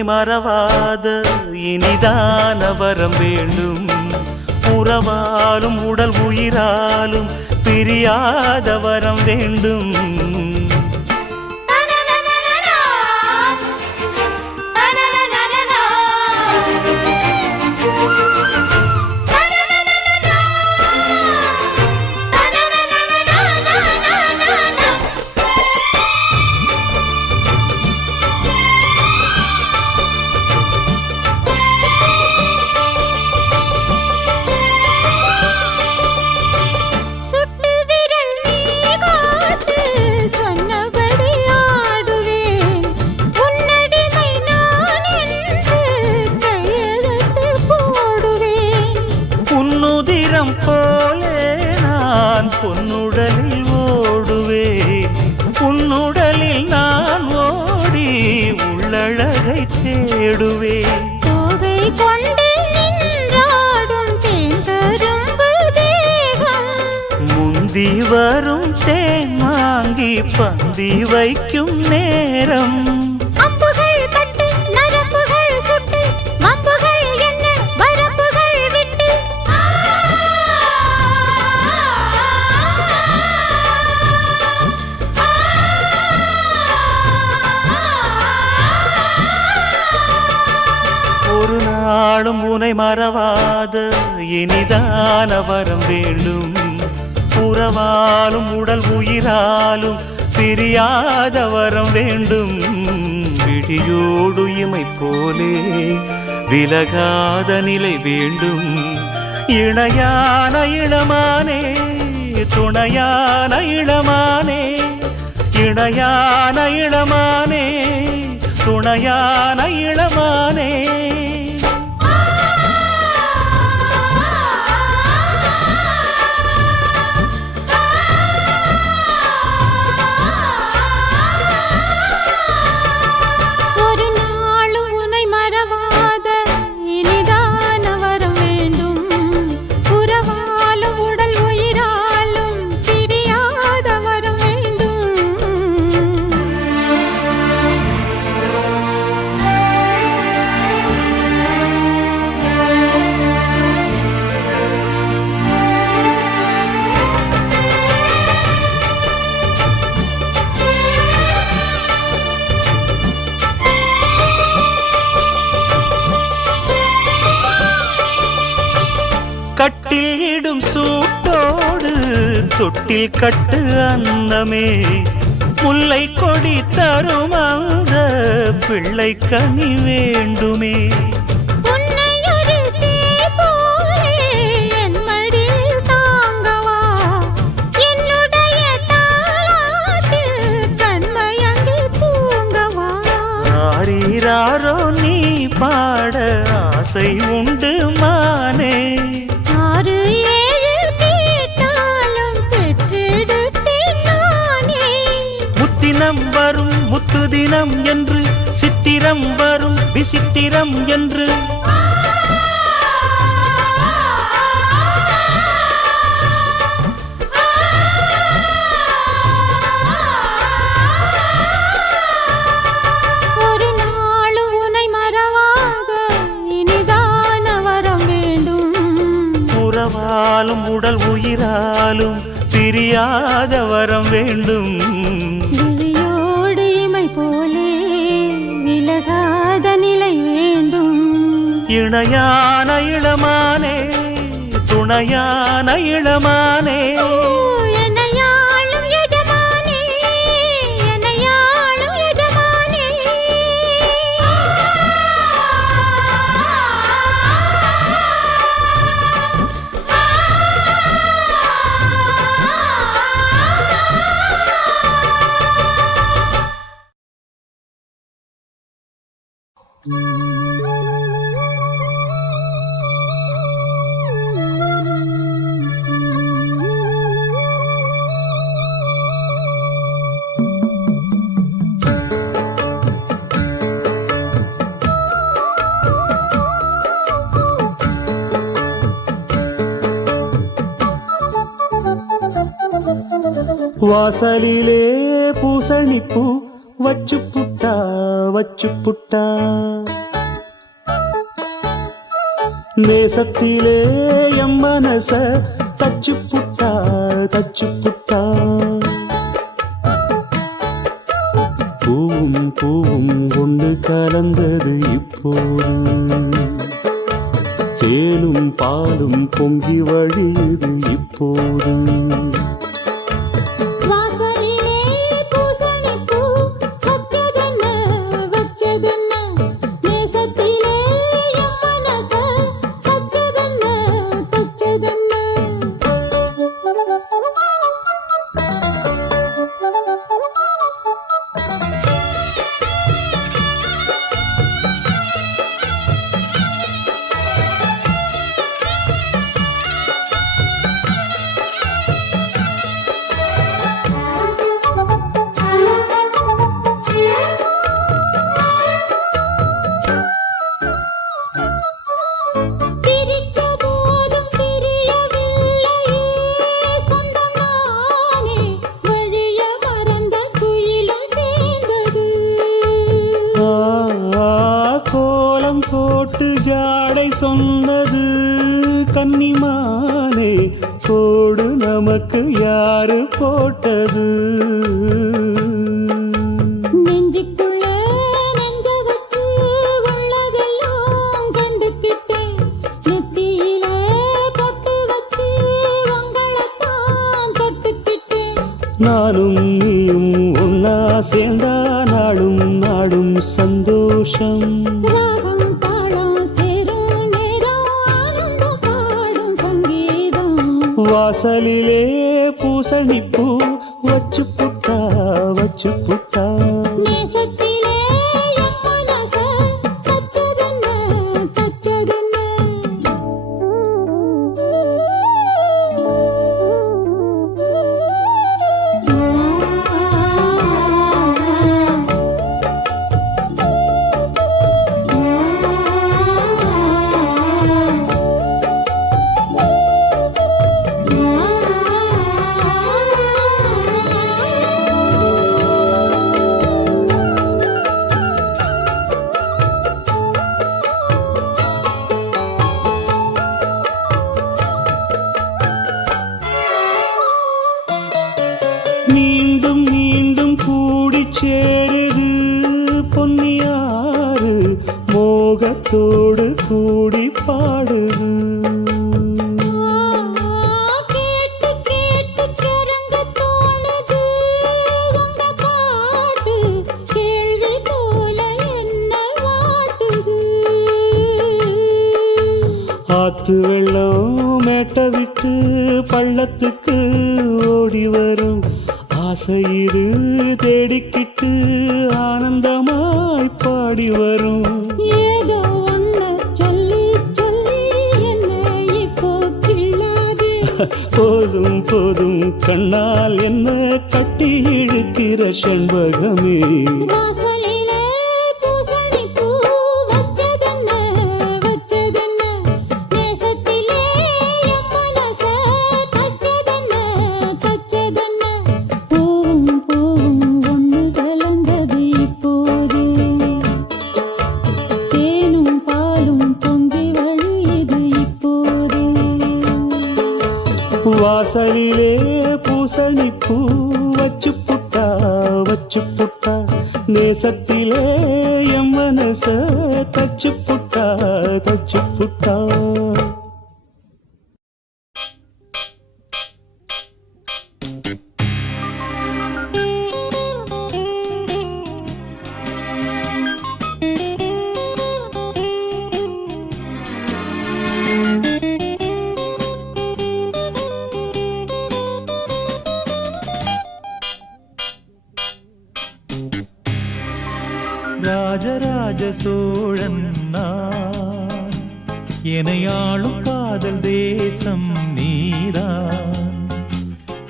உனை மறவாத இனிதான வரம் வேண்டும். உறவாலும் உடல் உயிராலும் பிரியாத வரம் வேண்டும். வரும் தேன் வாங்கி பந்தி வைக்கும் நேரம் அம்புகள் பட்டு நரம்புகள் சுட்டு வம்புகள் என்ன வரம்புகள் விட்டு ஒரு நாளும் உனை மறவாத இனிதான வரம் வேண்டும். உறவாலும் உடல் உயிராலும் பிரியாத வரம் வேண்டும். விழியோடு இமை போலே விலகாத நிலை வேண்டும். இணையான இளமானே துணையான இளமானே இணையான இளமானே துணையான இளமானே கட்டில் இடும் சூட்டோடு தொட்டில் கட்டு அன்னமே முல்லை கொடி தரும் அந்த பிள்ளை கனி வேண்டுமே. ஆரீராரோ நீ பாட ஆசை உண்டு மானே. தினம் என்று சித்திரம் வரும் விசித்திரம் என்று ஒரு நாளும் உனை மறவாத இனிதான வரம் வேண்டும். உறவாலும் உடல் உயிராலும் பிரியாத வரம் வேண்டும். இணையான இளமானே துணையான இளமானே வாசலிலே பூசணிப்பூ வச்சு புட்டா நேசத்திலே எம் மனச தச்சு புட்டா தச்சு புட்டா. பூவும் பூவும் ஒன்று கலந்தது இப்போது, தேனும் பாலும் பொங்கி வழியுது இப்போது. ஜாடை சொன்னது கன்னிமானே, கோடு நமக்கு யாரு போட்டது? நெஞ்சுக்குள்ள நஞ்ச வச்சு உள்ளதெல்லாம் கண்டுக்கிட்டேன், நெத்தியில பொட்டு வச்சு உங்களைத்தான் தொட்டுக்கிட்டேன். நானும் நீயும் ஒன்னா சேர்ந்தா நாடும் நாடும் சந்தோஷம். வாசலிலே பூசணிப்பூ வச்சு புட்டா வச்சு புட்டா. நேசத்திலே என் மனச தச்சதென்ன தச்சதென்ன. மீண்டும் மீண்டும் கூடி சேருது பொன்னியாறு, மோகத்தோடு கூடி பாடுது. கேட்டு கேட்டு கிறங்க தோணுது உங்க பாட்டு, கேள்வி போல என்ன வாட்டுது. ஆத்து வெள்ளம் மேட்ட விட்டு பள்ளத்துக்கு ஓடி வரும், ஆசையிரு தேடிக்கிட்டு ஆனந்தமாய் பாடி வரும். ஏதோ ஒன்ன சொல்லி சொல்லி என்ன இப்போ கிள்ளாதே. போதும் போதும் கண்ணால் என்ன கட்டி இழுக்கிற செண்பகமே. வாசலிலே பூசணிப்பூ வச்சதென்ன வச்சதென்ன. நேசத்திலே என் மனச தச்சதென்ன தச்சதென்ன. பூவும் பூவும் ஒன்று கலந்தது இப்போது, தேனும் பாலும் பொங்கி வழியுது இப்போது. வாசலிலே பூசணிப்பூ வச்சு புட்டா வச்சு புட்டா. நேசத்திலே எம் மனச தச்சு புட்டா தச்சு புட்டா. ராஜராஜ சோழன் நான், எனையாளும் காதல் தேசம் நீதான்.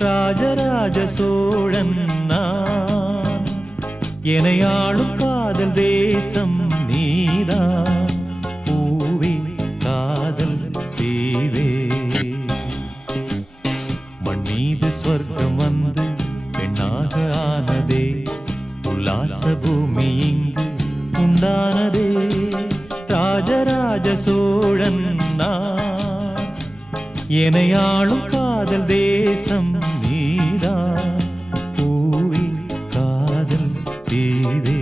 ராஜராஜ சோழன் நான், எனையாளும் காதல் தேசம் நீதான். பூவே காதல் தீவே, மண் மீது ஸ்வர்க்கம் வந்து பெண்ணாக ஆனதே, உல்லாச பூமி இங்கு உண்டானதே. ராஜராஜ சோழன் எனையாளும் காதல் தேசம் நீதான் பூவே காதல் தீவே.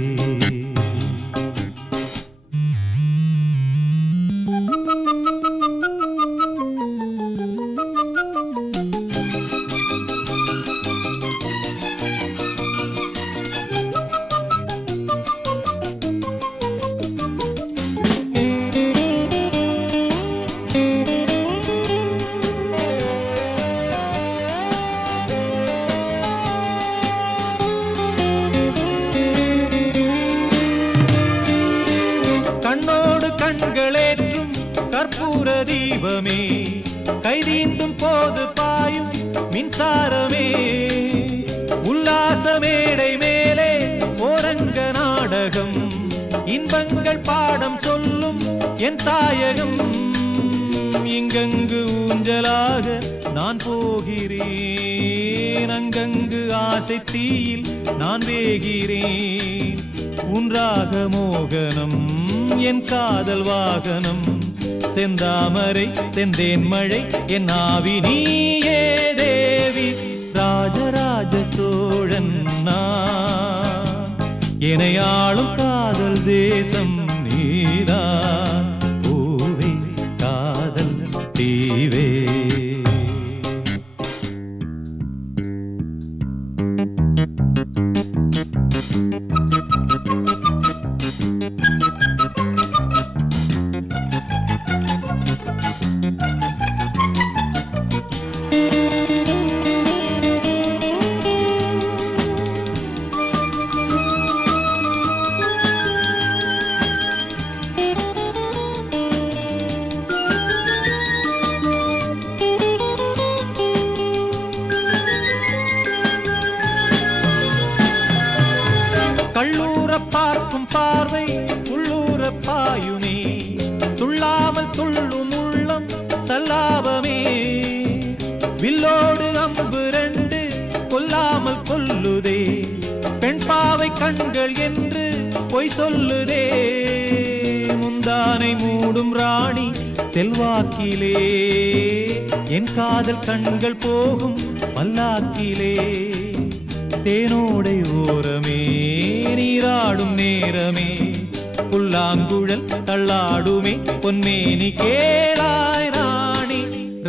கண்ணோடு கண்களேற்றும் கற்பூர தீபமே, கைதீண்டும் போது பாயும் மின்சாரமே, உல்லாச மேடை மேலே ஓரங்க நாடகம், இன்பங்கள் பாடம் சொல்லும் என் தாயகம். இங்கங்கு ஊஞ்சலாக நான் போகிறேன், அங்கங்கு ஆசை தீயில் நான் வேகிறேன். உன்றாக மோகனம் என் காதல் வாகனம், செந்தாமரை செந்தேன் மழை என் ஆவி நீயே தேவி. ராஜராஜ சோழன் நான், எனையாளும் காதல் தேசம் நீதான் பூவே காதல் தீவே. கள்ளூர பார்க்கும் பார்வை உள்ளூர பாயுமே, துள்ளாமல் துள்ளும் உள்ளம் சல்லாபமே. வில்லோடு அம்பு ரெண்டு கொல்லாமல் கொல்லுதே, பெண் பாவை கண்கள் என்று பொய் சொல்லுதே. முந்தானை மூடும் ராணி செல்வாக்கிலே, என் காதல் கண்கள் போகும் பல்லாக்கிலே. தேனோடை ஓரமே நீராடும் நேரமே, புல்லாங்குழல் தள்ளாடுமே பொன்னேனி கேளாய் ராணி.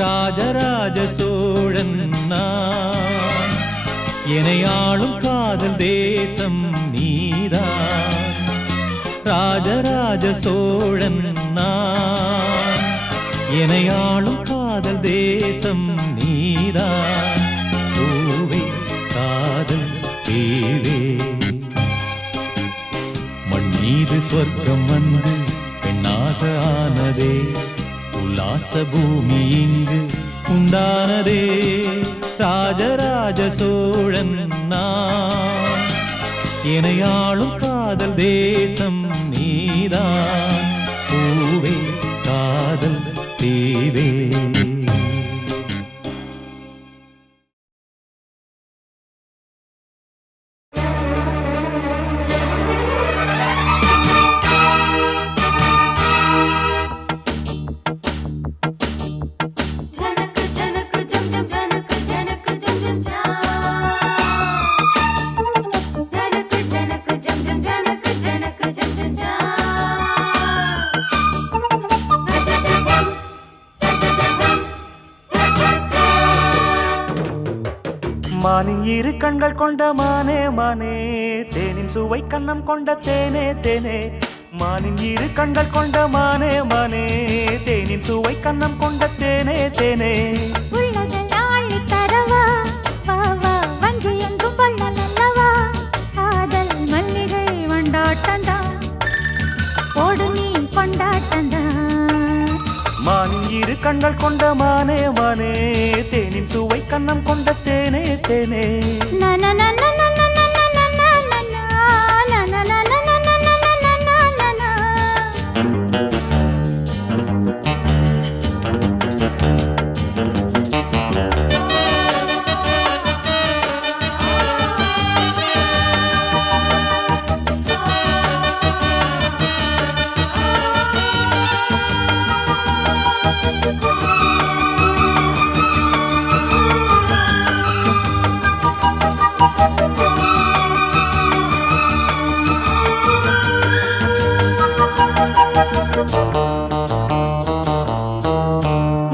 ராஜராஜ சோழன் நான், எனையாளும் காதல் தேசம் நீதான். ராஜராஜ சோழன் நான், எனையாளும் காதல் தேசம் நீதான் பூவே காதல் தீவே. மண் மீது சொர்க்கம் வந்து பெண்ணாக ஆனதே, உல்லாச பூமி இங்கு உண்டானதே. ராஜராஜ சோழன் நான், எனையாளும் காதல் தேசம் நீதான் பூவே காதல் தீவே. மானின் இரு கண்கள் கொண்ட மானே மானே, தேனின் சுவை கண்ணம் கொண்ட தேனே தேனே. மானின் இரு கண்கள் கொண்ட மானே மானே, தேனின் சுவை கண்ணம் கொண்ட தேனே தேனே. உள்ளதெல்லாம் அள்ளித் தரவா, வா வா வஞ்சி எங்கும் வள்ளல் அல்லவா. காதல் மல்லிகை வண்டாட்டந்தான், போடு நீ கொண்டாட்டந்தான். மானின் இரு கண்கள் கொண்ட மானே மானே, தேனின் சுவை கண்ணம் கொண்ட தேனே தேனே.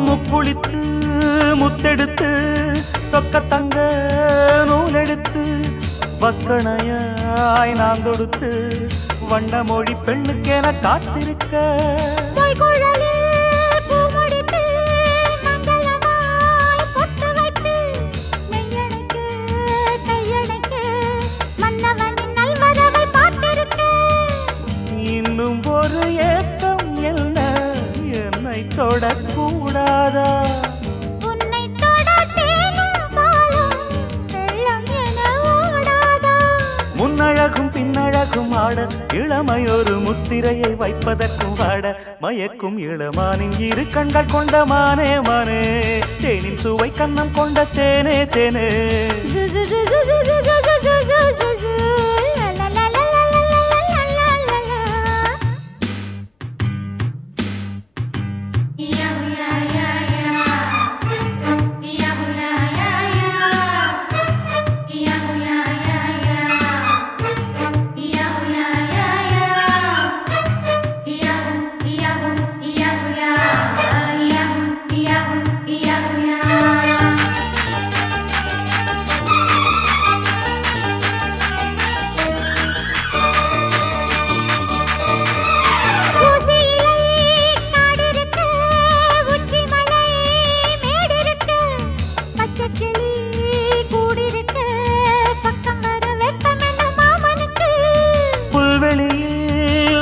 முக்குளித்து முத்தெடுத்து சொக்க தங்க நூலெடுத்து வக்கணையாய் நான் தொடுத்து வண்ண மொழி பெண்ணுக்கென காத்திருக்க இன்னும் ஒரு ஏக்கம் என்ன என்னை தொடக்கூடாதா முன்னழகும் பின்னழகும் ஆட இளமையொரு முத்திரையை வைப்பதற்கும் ஆட மயக்கும் இளமானின் இரு கண்கள் கொண்ட மானே மானே தேனின் சுவை கண்ணம் கொண்ட தேனே தேனே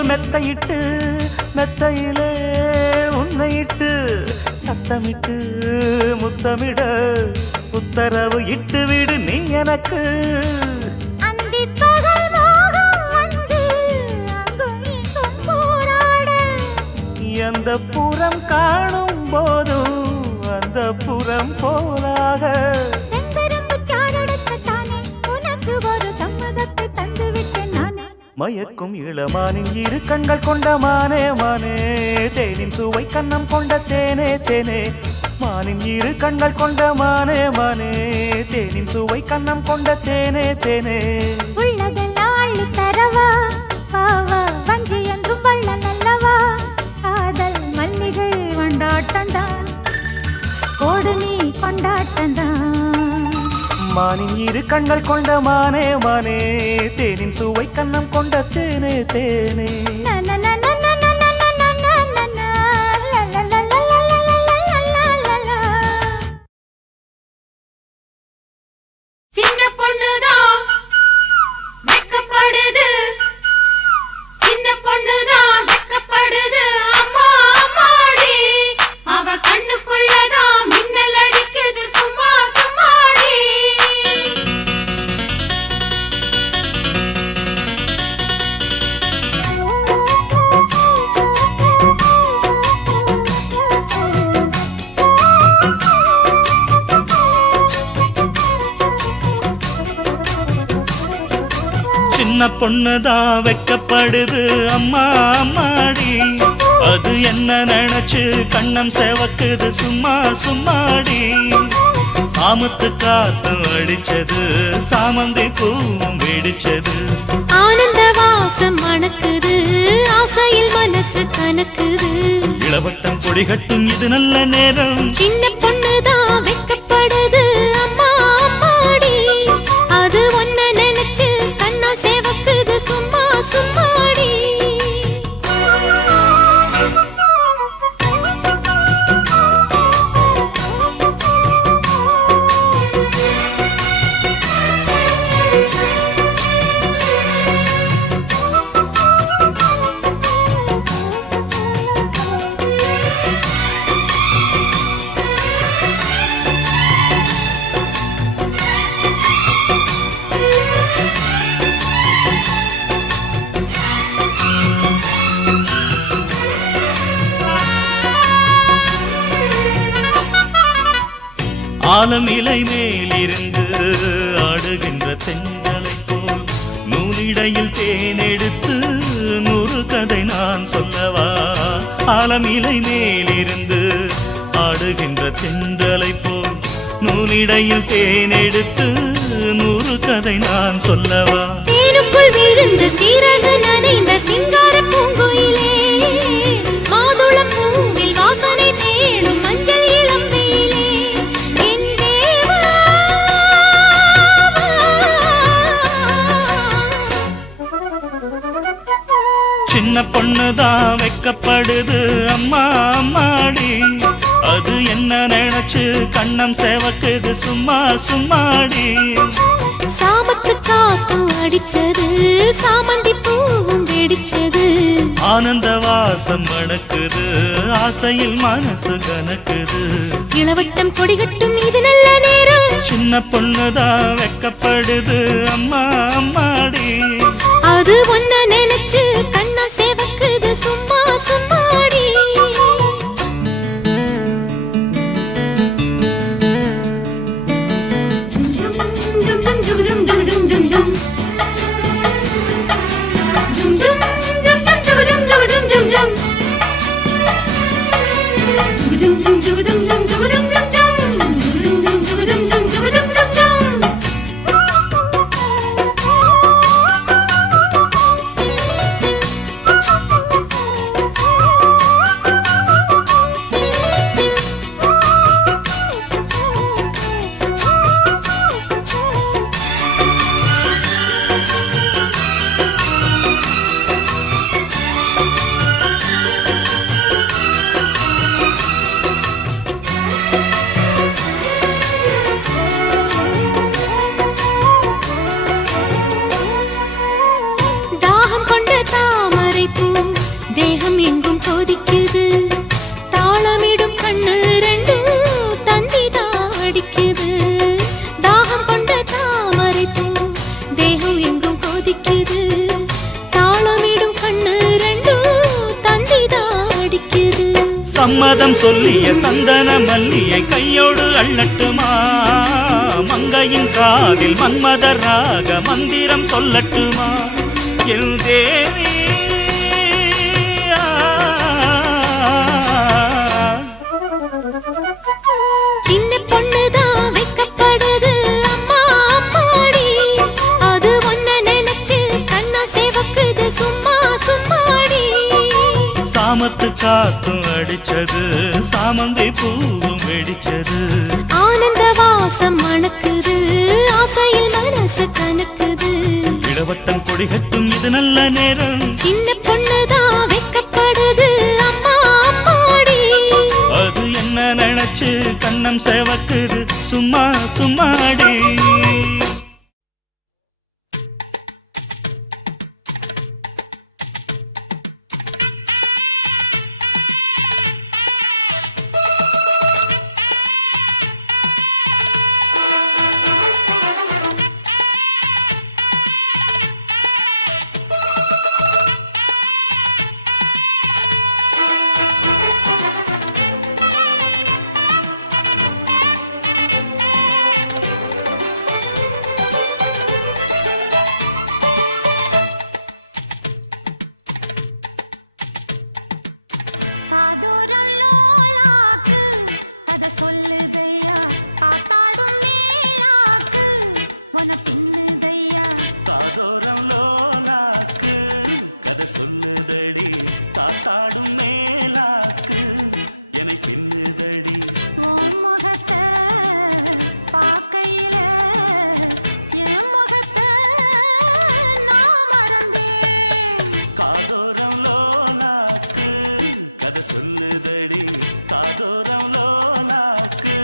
மெத்தையிட்டு மெத்தையிலே உன்னையிட்டு சத்தமிட்டு முத்தமிட உத்தரவு இட்டு விடு நீ எனக்கு எந்த புறம் காணும் போதும் அந்த புறம் போலாக மயக்கும் இளமானின் இரு கண்கள் கொண்ட மானே மானே தேனின் சுவை கண்ணம் கொண்ட தேனே தேனே மானின் இரு கண்கள் கொண்ட மானே மானே தேனின் சுவை கண்ணம் கொண்ட தேனே தேனே உள்ளதெல்லாம் அள்ளி தரவா பாவா வஞ்சி என்றும் வள்ளல் அல்லவா காதல் மல்லிகை கொண்டாட்டந்தான் ஓடு நீ கொண்டாட்டந்தான் மானின் இரு கண்கள் கொண்ட மானே மானே தேனின் சுவை கண்ணம் கொண்ட தேனே தேனே சின்ன பொண்ணுதான் வெக்கப்படுது சின்ன பொண்ணுதான் வெக்கப்படுது அம்மா அம்மாடி அவ கண்ணுக்குள்ளதான் மின்னல் அடிக்குது சும்மா சும்மாடி சின்ன பொண்ணுதான் வெக்கப்படுது அம்மா அம்மாடி அது என்ன நினைச்சு கண்ணம் செவக்குது சும்மா சும்மாடி சாமத்து காத்து அடிச்சது சாமந்தி பூவும் வெடிச்சது ஆனந்த வாசம் மணக்குது ஆசையில் மனசு கணக்குது இளவட்டம் கொடிகட்டும் இது நல்ல நேரம் சின்ன பொண்ணுதான் வெக்கப்படுது அம்மா அம்மாடி அது ஒன்ன நினைச்சு கண்ணா சேவக்குது சும்மா சும்மாடி ஆலம் இலை மேலிருந்து ஆடுகின்ற தென்றலை போல் நூலிடையில் தேனெடுத்து நூறு கதை நான் சொல்லவா ஆலம் இலை மேலிருந்து ஆடுகின்ற தென்றலை போல் நூலிடையில் தேனெடுத்து நூறு கதை நான் சொல்லவா தேனுக்குள் விழுந்த சீரக நனைந்த சிங்கார பூங்குயிலே பொண்ணுதான் வெக்கப்படுது அம்மா அம்மாடி அது என்ன நினைச்சு கண்ணம் சேவக்குது சும்மா சும்மாடி சாமத்து காத்தும் அடிச்சது சாமந்தி பூவும் வெடிச்சது ஆனந்த வாசம் மணக்குது ஆசையில் மனசு கணக்குது இளவட்டம் கொடிகட்டும் இது நல்ல நேரம் சின்ன பொண்ணுதான் வெக்கப்படுது அம்மா அம்மாடி அது ஒன்ன நினைச்சு கண்ணம் சேவக்குது சும்மா சும்மாடி தேகம் எங்கும் கொதிக்குது தாளமிடும் கண்ணு ரெண்டும் தந்திதான் அடிக்குது தாகம் கொண்ட தாமரை பூ தேகம் எங்கும் கொதிக்குது தாளமிடும் கண்ணு ரெண்டும் தந்திதான் அடிக்குது சம்மதம் சொல்லிய சந்தன மல்லியை கையோடு அள்ளட்டுமா மங்கையின் காதில் மன்மதராக மந்திரம் சொல்லட்டுமா என் தேவி சின்ன பொண்ணுதான் வெக்கப்படுது அம்மா அம்மாடி அது ஒன்ன நினைச்சு கண்ணா சேவக்குது சும்மா சும்மாடி சாமத்து காத்தும் அடிச்சது சாமந்தி பூவும் வெடிச்சது ஆனந்த வாசம் மணக்குது ஆசையில் மனசு கணக்குது இளவட்டம் கொடிகட்டும் இது நல்ல நேரம் சின்ன பொண்ணுதான் வெக்கப்படுது அம்மா அம்மாடி அது என்ன நினைச்சு கண்ணம் சேவக்குது சும்மா சும்மாடி காதோரம் லோலாக்கு கதை சொல்லுதடி காத்தாடும் மேலாக்கு என்னை பின்னுதடி முகத்தை பார்க்கையில என் முகத்தை நான் மறந்தேன் காதோரம் லோலாக்கு கதை சொல்லுதடி காதோரம் லோலாக்கு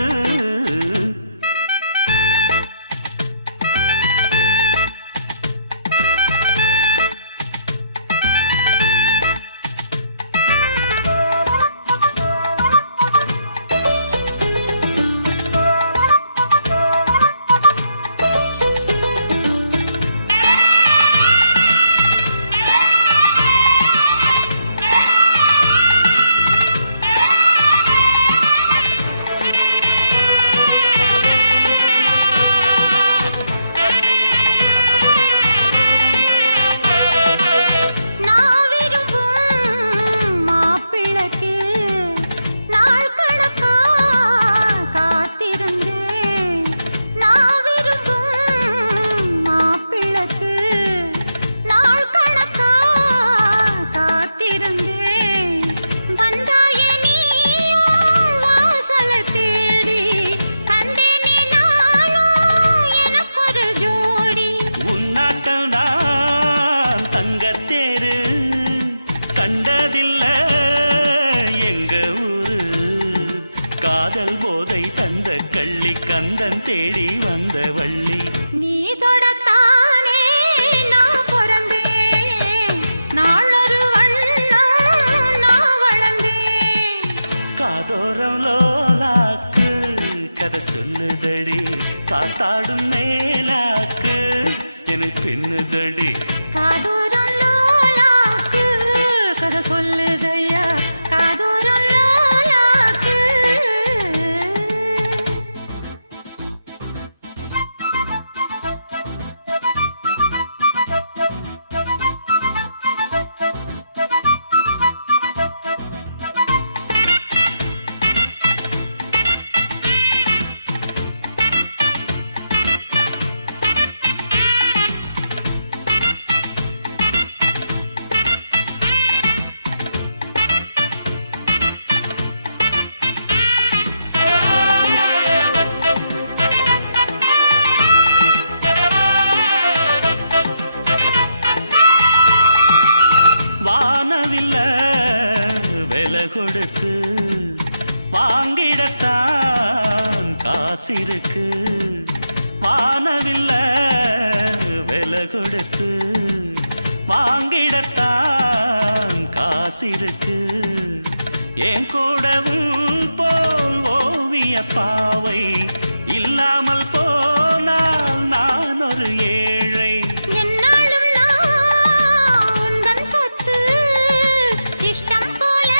தேடி வந்த வள்ளி. நீ தொடத்தானே நான் பிறந்தேன், நாளொரு வண்ணம் நான் வளர்ந்தேன். காதோரம் லோலாக்கு கதை சொல்லுதடி, காத்தாடும் மேலாக்கு என்னை பின்னுதடி. காதோரம் லோலாக்கு கதை சொல்லுதையா, காதோரம் லோலாக்கு. வானவில்ல விலை கொடுத்து வாங்கிடத்தான் காசிருக்கு. வானவில்ல விலை கொடுத்து வாங்கிடத்தான் காசிருக்கு. என் கூடவும் போல் ஓவிய பாவை இல்லாமல் போனால் நான் ஒரு ஏழை. என்னாலும் நான் உந்தன் சொத்து, இஷ்டம் போல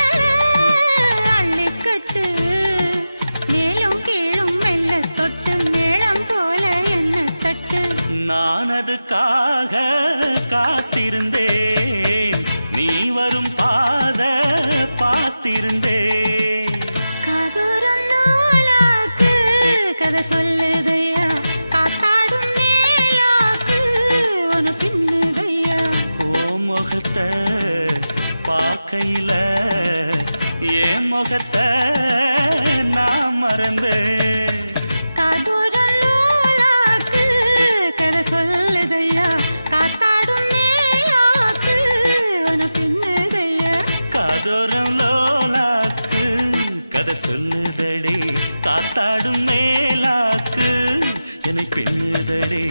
அள்ளிக்கட்டு. மேலும் கீழும் மெல்ல தொட்டு மேளம் போல என்ன தட்டு. நான் அதுக்காக காத்திருந்தேன், நீ வரும் பாத பார்த்திருந்தேன். காதோரம் லோலாக்கு கதை சொல்லுதையா, காத்தாடும் மேலாக்கு உன பின்னுதையா. ஓ முகத்தை பார்க்கையில என் முகத்தை நான் மறந்தேன். காதோரம் லோலாக்கு கதை சொல்லுதையா, காத்தாடும் மேலாக்கு உன பின்னுதையா. காதோரம் லோலாக்கு கதை சொல்லுதடி, காத்தாடும் மேலாக்கு என்னை பின்னுதடி.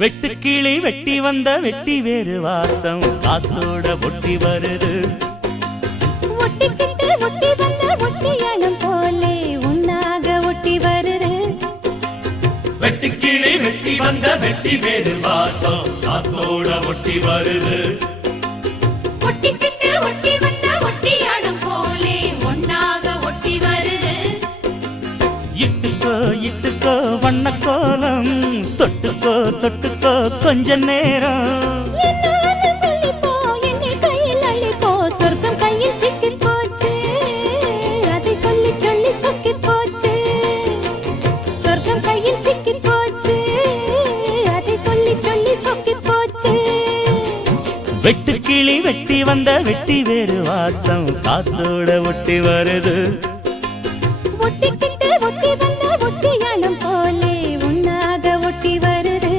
வெட்டுக்கிளி வெட்டி வந்த வெட்டி வேறு வாசம் காத்தோட ஒட்டி வருது. ஒட்டிக்கிட்டு ஒட்டி வந்த ஒட்டியானம் போலே உன்னாக ஒட்டி வருது. வெட்டுக்கிளி வெட்டி வந்த வெட்டி வேறு வாசம் காத்தோட ஒட்டி வருது. ஒட்டிக்கிட்டு ஒட்டி வந்த ஒட்டியானம் போலே உன்னாக ஒட்டி வருது. இட்டுக்கோ இட்டுக்கோ வண்ண கோலம், தொட்டுக்கோ தொட்டுக்கோ கொஞ்ச நேரம். என்னன்னு சொல்லிப்போ, என்னை கையில் அள்ளிப்போ, சொர்க்கம் கையில் சிக்கிப் போச்சு. அதை சொல்லி சொல்லி சொக்கிப் போச்சு. சொர்க்கம் கையில் சிக்கிப் போச்சு. அதை சொல்லி சொல்லி சொக்கிப் போச்சு. வெட்டுக்கிளி வெட்டி வந்த வெட்டி வேறு வாசம் காத்தோட ஒட்டி வருது. ஒட்டிக்கிட்டு ஒட்டி வந்த ஒட்டியானம் போலே உன்னாக ஒட்டி வருது.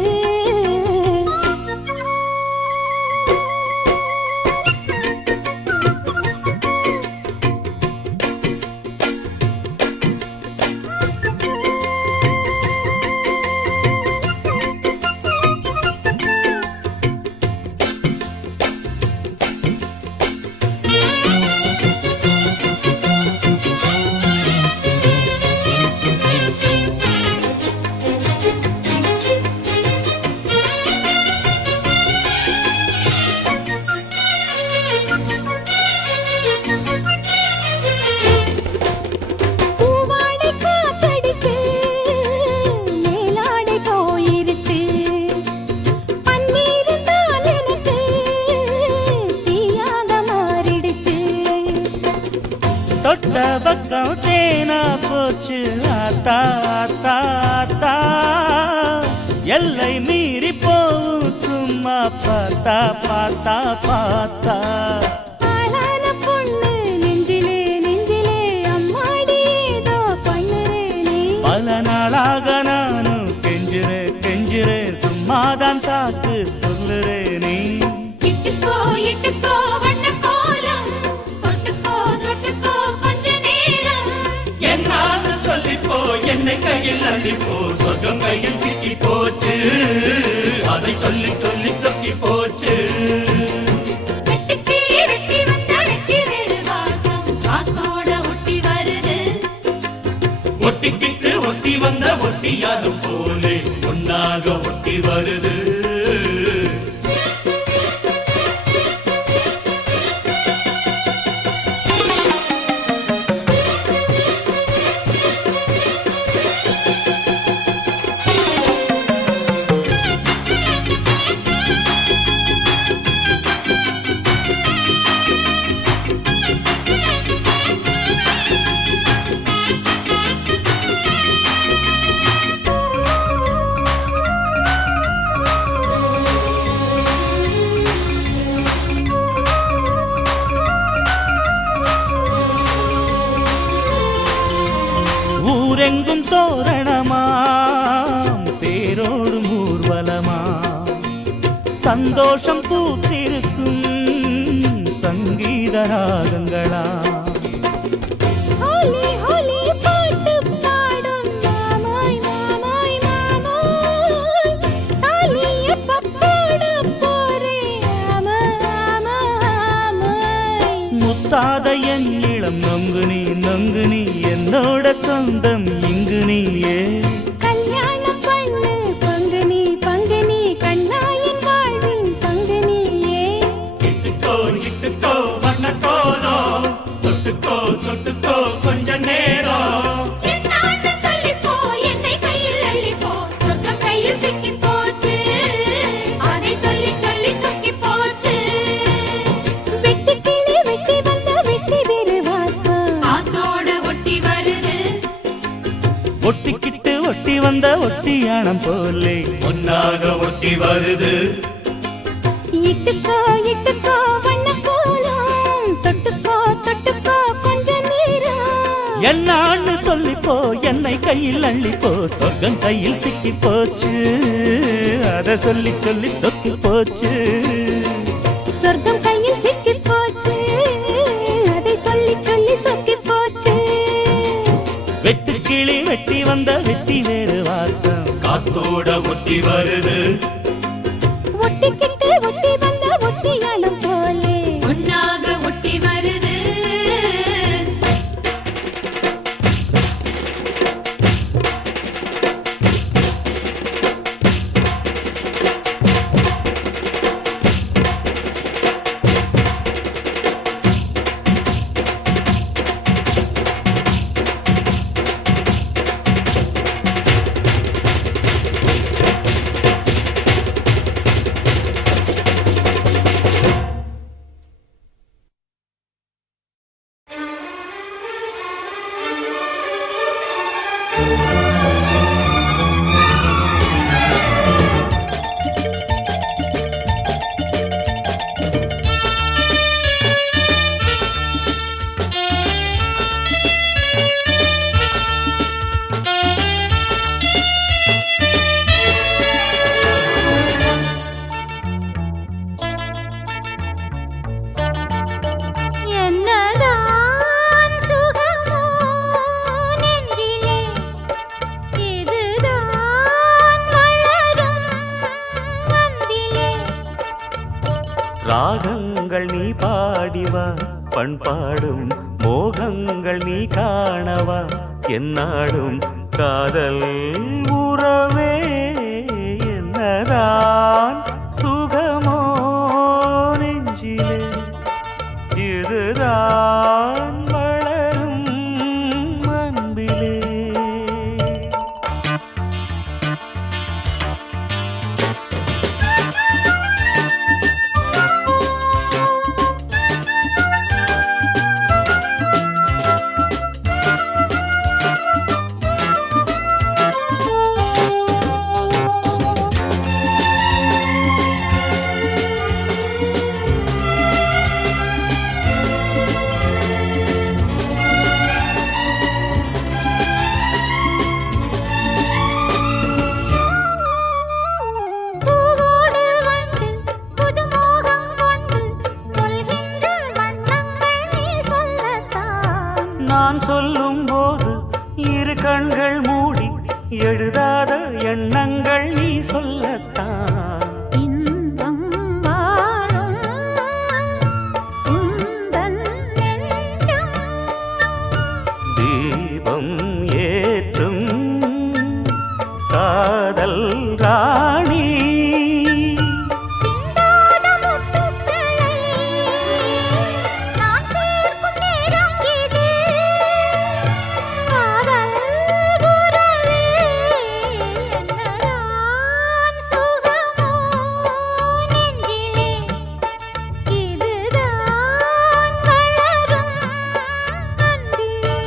பார்த்தா பார்த்தா பார்த்தா ஆளான பொண்ணு நெஞ்சிலே நெஞ்சிலே அம்மாடி ஏதோ பண்ணுறேனே. பல நாளாக நானும் கெஞ்சுறேன் கெஞ்சுறேன் சும்மாதான் சாக்கு சொல்லுறேனே. இட்டுக்கோ இட்டுக்கோ வண்ண கோலம் தொட்டுக்கோ தொட்டுக்கோ கொஞ்ச நேரம் என்னான்னு சொல்லிப்போ என்னை கையில் அள்ளிப்போ சொர்க்கம் கையில் சிக்கி போச்சு அதை சொல்லி சொல்லி சொக்கி போச்சு. வெட்டுக்கிளி வெட்டி வந்த வெட்டி வேறு வாசம் காத்தோட ஒட்டி வருது ஒட்டிக்கிட்டு ஒட்டி வந்த ஒட்டியாலும் போலே ஒன்னாக ஒட்டி வருது. ஊரெங்கும் தோரணமாம் தேரோடும் ஊர்வலமாம் சந்தோஷம் பூத்திருக்கும் சங்கீத ராகங்களாம். ஹோலி ஹோலி பாட்டு பாடும் மாமாய் மாமாய் மாமாய் தாலி எப்ப போட போறே ஆமா ஆமா ஆமாய். முத்தாத என் இளம் நொங்கு நீ என்னோட சொந்தம் இங்கு நீயே. கல்யாணம் பண்ணு பங்குனி பங்குனி கண்ணாயின் வாழ்வின் பங்குனியே. இட்டுக்கோ இட்டுக்கோ வண்ண கோலம் தொட்டுக்கோ தொட்டுக்கோ கொஞ்ச நேரம் என்னான்னு சொல்லிப்போ என்னை கையில் அள்ளிப்போ சொர்க்கம் கையில் சிக்கி போச்சு அதை சொல்லி சொல்லி சொக்கி போச்சு. வெட்டுக்கிளி வெட்டி வந்த வெட்டி வேறு வாசம் காத்தோட ஒட்டி வருது ஒட்டிக்கிட்டு ஒட்டி வந்த ஒட்டியானம் போலே ஒன்னாக ஒட்டி வருது. இட்டுக்கோ இட்டுக்கோ வண்ண கோலம் தொட்டுக்கோ தொட்டுக்கோ கொஞ்ச நேரம். என்னான்னு சொல்லிப்போ என்னை கையில் அள்ளிப்போ சொர்க்கம் கையில் சிக்கி போச்சு அதை சொல்லி சொல்லி சொக்கி போச்சு. சொர்க்கம் கையில் சிக்கி போச்சு அதை சொல்லி சொல்லி சொக்கி போச்சு. வெட்டு கிளி வெட்டி வந்த வெட்டி வேறு வாசம் காத்தோட ஒட்டி வருது. ஒட்டிக்கிட்டு ஒட்டி வந்த ஒட்டியானம் போலே ஒன்னாக ஒட்டி வருது. என்னதான் சுகமோ நெஞ்சிலே இதுதான் வளரும் அன்பிலே. ராகங்கள் நீ பாடிவா பண்பாடும் மோகங்கள் நீ காணவா என்னாடும் காதல் உறவே என்னதான் சுகமோ நெஞ்சிலே இதுதான் வளரும் அன்பிலே. நான் சொல்லும் போது இரு கண்கள் மூடி எழுதாத எண்ணங்கள் நீ சொல்லத்தான். இன்பம் வாழும் உந்தன் நெஞ்சம் தீபம் ஏற்றும் காதல் ராணி சிந்தாத முத்துக்களை நான் சேர்க்கும் நேரம் இது. காதல் உறவே என்னதான் சுகமோ நெஞ்சிலே, இதுதான் வளரும் அன்பிலே.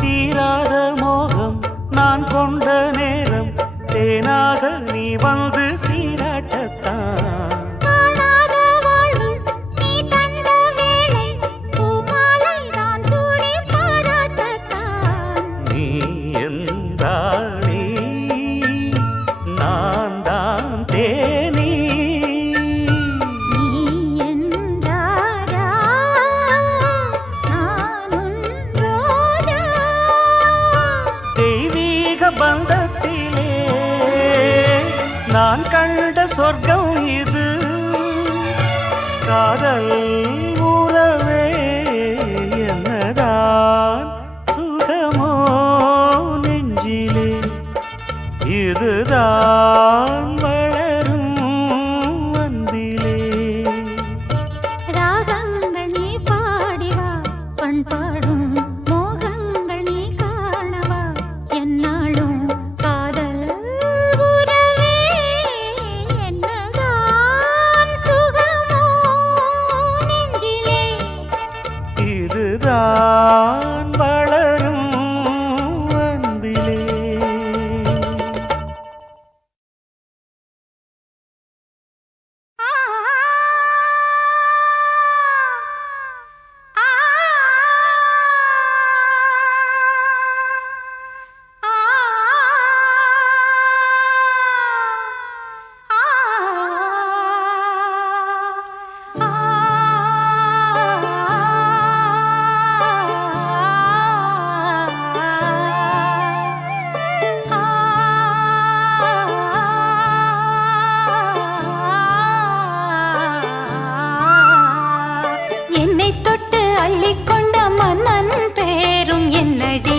தீராத மோகம் நான் கொண்ட நேரம் தேனாக நீ வந்து சீராட்டத்தான். காணாத வாழ்வு நீ தந்த வேளை பூமாலை தான் சூடி பாராட்டத்தான். நீ என்றாளி நான் தான் தேனி. நீ என்றாரா நான் உன் ரோஜா. தெய்வீக பந்தத்திலே நான் கண்ட சொர்க்கம் இது. காதல் உறவே என்னதான் சுகமோ நெஞ்சிலே, இதுதான் வளரும் அன்பிலே. ராகங்கள் நீ பாடிவா பண்பாடும் மோகங்கள் நீ காணவா என்னாலும் காதல் உறவே என்னதான் சுகமோ நெஞ்சிலே, இதுதான் வளரும் அன்பிலே. ஆ ஆ ஆ என்னை தொட்டு அள்ளிக்கொண்ட மன்னன் பேரும் என்னடி,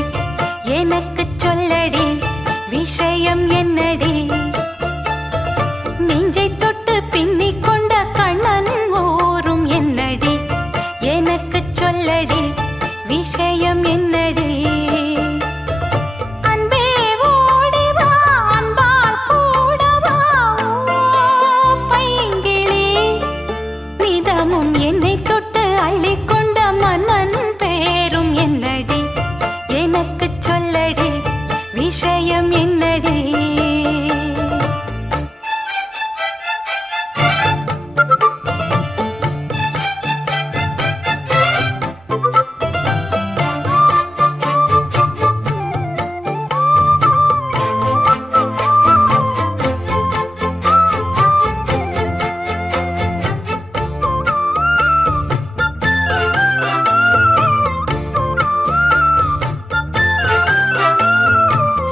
எனக்கு சொல்லடி விஷயம் என்னடி. நெஞ்சை தொட்டு பின்னிக் கொண்ட கண்ணன் ஊரும் என்னடி, எனக்கு சொல்லடி விஷயம் என்னடி. அன்பே ஓடி வா அன்பால் கூட வா ஓ பைங்கிளி, நிதமும் என்னை தொட்டு அள்ளிக்கொண்ட மன்னன் பேரும் என்னடி, எனக்கு சொல்லடி விஷயம் என்னடி.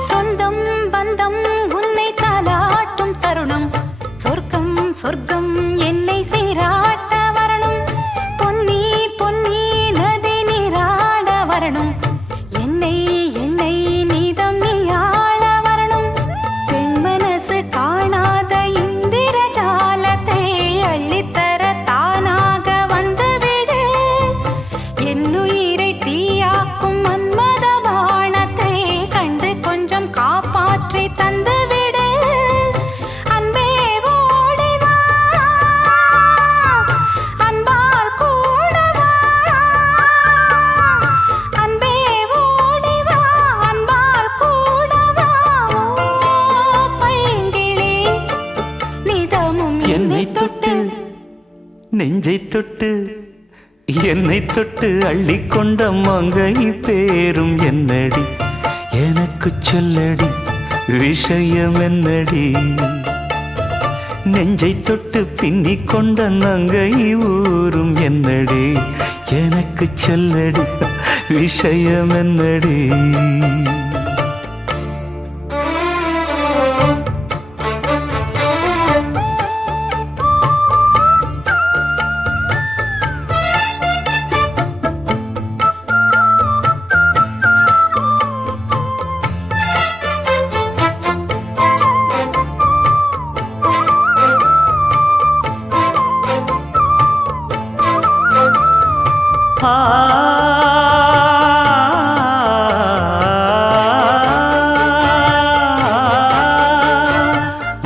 சொந்தம் பந்தம் உன்னை தாலாட்டும் தருணம், சொர்க்கம் சொர்க்கம் என்னை சீராட்ட வரணும். பொன்னி பொன்னி நதி நீராட வரணும், என்னை என்னை நீதம் நீயாள வரணும். பெண் மனசு காணாத இந்திர ஜாலத்தை அள்ளித்தர தானாக வந்துவிடு. என்னுயிரை தீயாக்கும் மன்மத பாணத்தை கண்டு கொஞ்சம் காப்பாற்றி தந்துவிடு. அன்பே ஓடி வா நெஞ்சை தொட்டு என்னை தொட்டு அள்ளிக்கொண்ட மங்கை பேரும் என்னடி எனக்கு சொல்லடி விஷயம் என்னடி நெஞ்சை தொட்டு பின்னிக் கொண்ட நங்கை ஊரும் என்னடி எனக்கு சொல்லடி விஷயம் என்னடி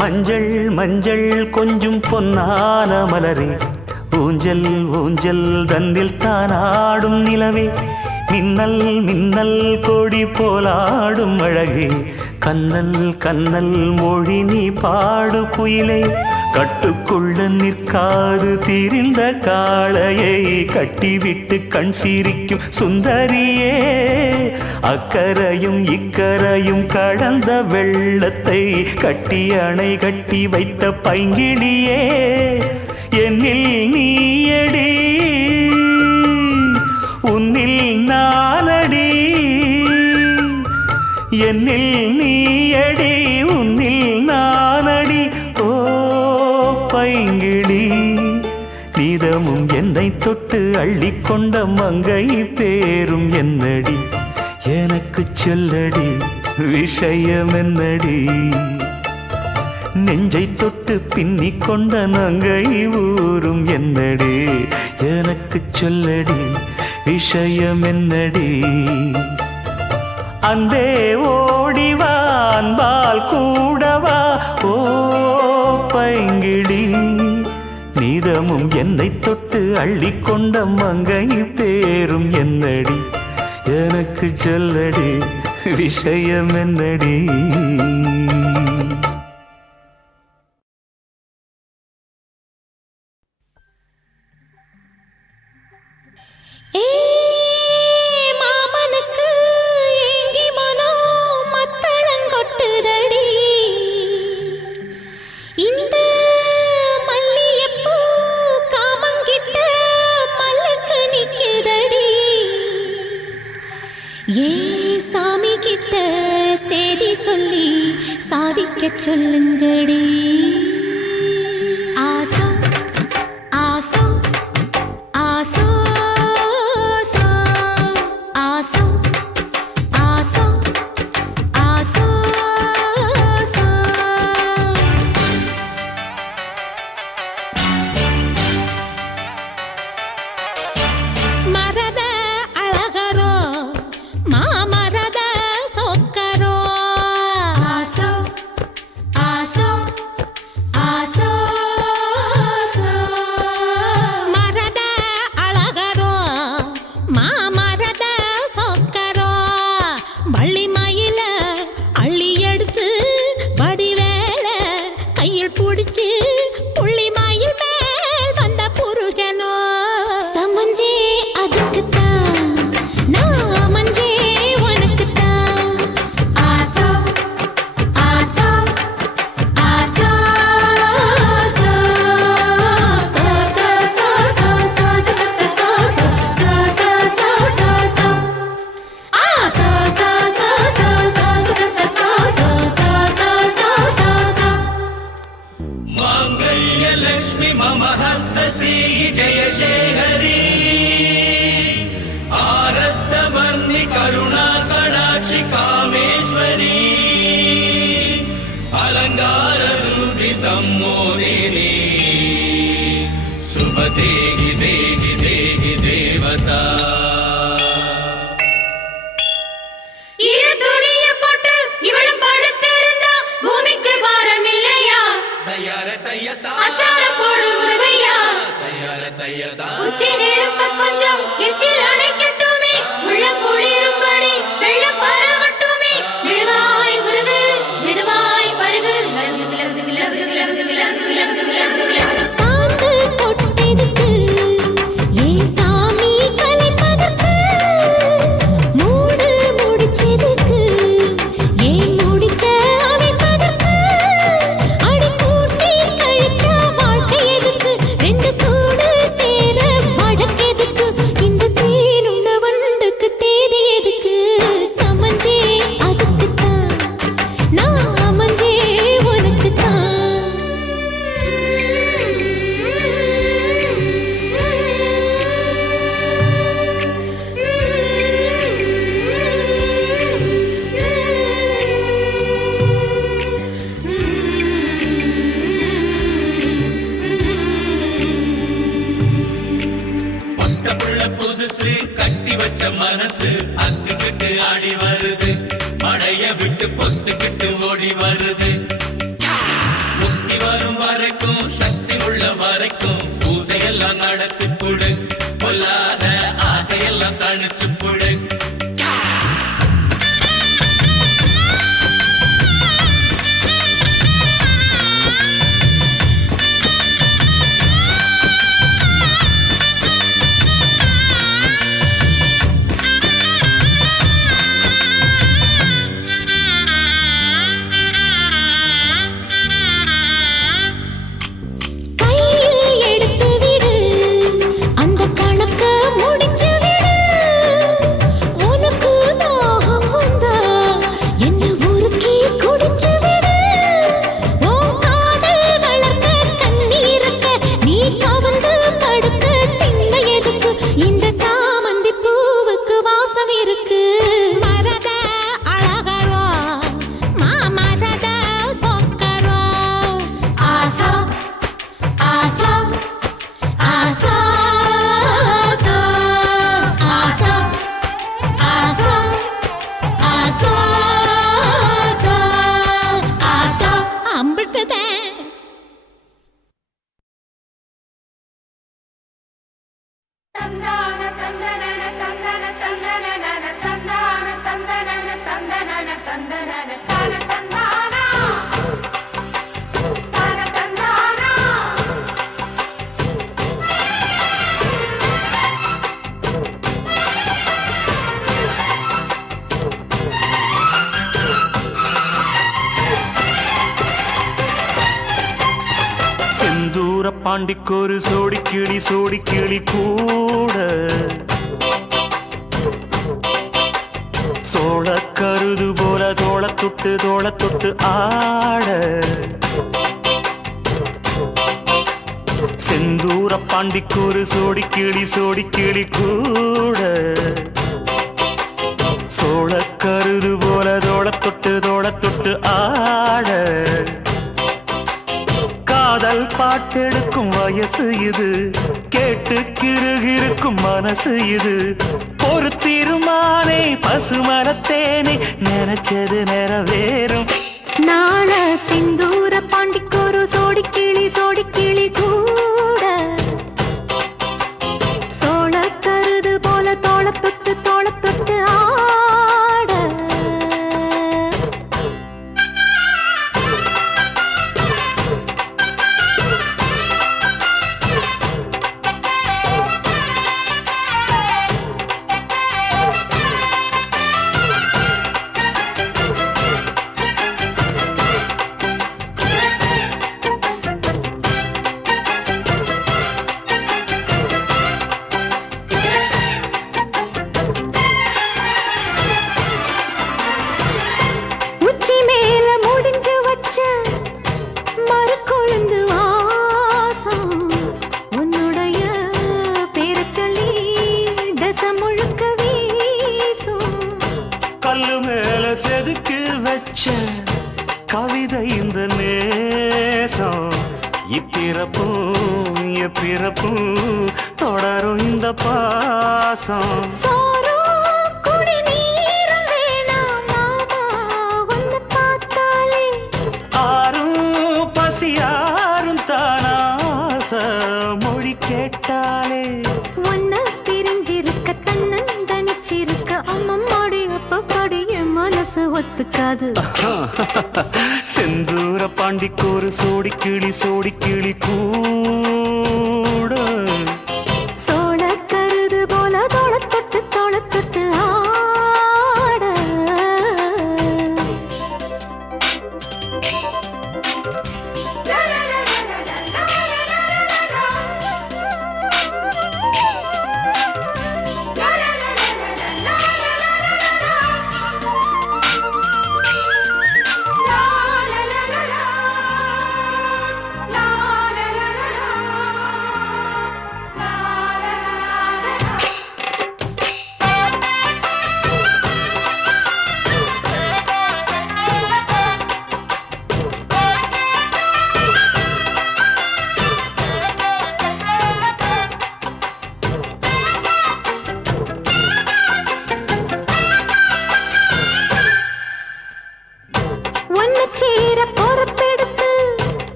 மஞ்சள் மஞ்சள் கொஞ்சம் பொன்னான மலரே ஊஞ்சல் ஊஞ்சல் தன்னில் தானாடும் நிலவே மின்னல் மின்னல் கொடி போலாடும் அழகே கண்ணல் கண்ணல் மொழி நீ பாடு குயிலே கட்டுக்குள்ள நிற்காது திரிந்த காளையை கட்டிவிட்டு கண் சிரிக்கும் சுந்தரியே அக்கரையும் இக்கரையும் கடந்த வெள்ளத்தை கட்டி அணை கட்டி வைத்த பைங்கிளியே என்னில் நீயடி உன்னில் நானடி என்னில் நீயடி உன்னில் நானடி ஓ பைங்கிளி நீதமும் என்னை தொட்டு அள்ளிக்கொண்ட மங்கை பேரும் என்னடி எனக்கு சொல்லடி விஷயம் என்னடி நெஞ்சை தொட்டு பின்னிக் கொண்ட நங்கை ஊரும் என்னடி எனக்கு சொல்லடி விஷயம் என்னடி அந்தே ஓடிவா அன்பால் கூடவா ஓ பைங்கிளி நீதமும் என்னை தொட்டு அள்ளிக்கொண்ட மங்கை பேரும் என்னடி எனக்கு சொல்லடி விஷயம் என்னடி மாமனுக்கு ஏங்கி மனோ மத்தளங்கொட்டுதடி இந்த மல்லியப்பூ காமங்கிட்ட மல்லுக்கு நிக்குதடி ஏ சாமி கிட்ட சேதி சொல்லி சாதிக்க சொல்லுங்கடி ஆசோ ஆசோ ஆசோ ஆசோ ஆசோ ஆசோ மரத அழகரோ மாமரத சொக்கரோ ஆசோ ஆசோ ஆசோ மரத அழகரோ மாமரத சொக்கரோ வள்ளி மயில அள்ளி எடுத்து வடிவேல கையில் பிடிச்சு புள்ளி மயில் மேல் வந்த புருஷனோ சமஞ்சே அதுக்குத்தான் நான் மஞ்சே உனக்குத்தான் ஆசோ ஆசோ ஆசோ मांगल्य लक्ष्मी मम हर्त श्री जयशेखरी आरत्त वर्णि करुणा कडाक्षि कामेश्वरी अलंकार रूपि सम्मोदिनी शुभ देहि देहि देहि देवता இரு துணிய போட்டு இவளும் படுத்திருந்தா பூமிக்கு பாரம் இல்லையா தயார தயதா அச்சாரம் போடு முருகையா தயார தயதா உச்சி நெருப்ப கொஞ்சம் எச்சில் அணைக்கட்டுமே உள்ளம் குளிரும்படி வெள்ளம் பரவட்டுமே மெழுகாய் முருகு மெதுவாய் பருகு லகு லகு லகு லகு லகு லகு லகு லகு லகு சாந்து தொட்டெடுத்து மனசு அத்துக்கிட்டு ஆடி வருது, மழைய விட்டு பொத்துக்கிட்டு ஓடி வருது. முக்தி வரும் வரைக்கும் சக்தி உள்ள வரைக்கும் பூசையெல்லாம் நடத்தி புடு, பொல்லாத ஆசையெல்லாம் தணிச்சு புடு. பாண்டிக்கொரு சோடி கிளி கூட சோழ கருது போல தோள தொட்டு ஆட, செந்தூர பாண்டிக்கொரு சோடி கிளி கூட சோழ கருது போல தோள தொட்டு ஆட. காதல் பாட்டெடுக்கும் வயசு இது, கேட்டு கிருகிருக்கும் மனசு இது. ஒரு திருமானே பசுமரத்தேனே நினைச்சது நிறைவேறும். நாள சிந்தூர பாண்டிக்கொரு சோடி கிளி கூட சோழ கருது போல தோள தொட்டு ஆட. கவிதை இந்த நேசம், இப்பிறப்பும் எப்பிறப்பும் தொடரும் இந்த பாசம். ஆரும் பசியாரும் தானாச மொழி கேட்டாலே ஒன்ன பிரிஞ்சிருக்க தன்னந்தனிச்சிருக்க அம்மம்மாடி அப்பப்படி என் மனசு ஒத்துக்காது. செந்தூர பாண்டிக்கொரு சோடி கிளி கூட சோழ கருது போல தோள தொட்டு ஆட.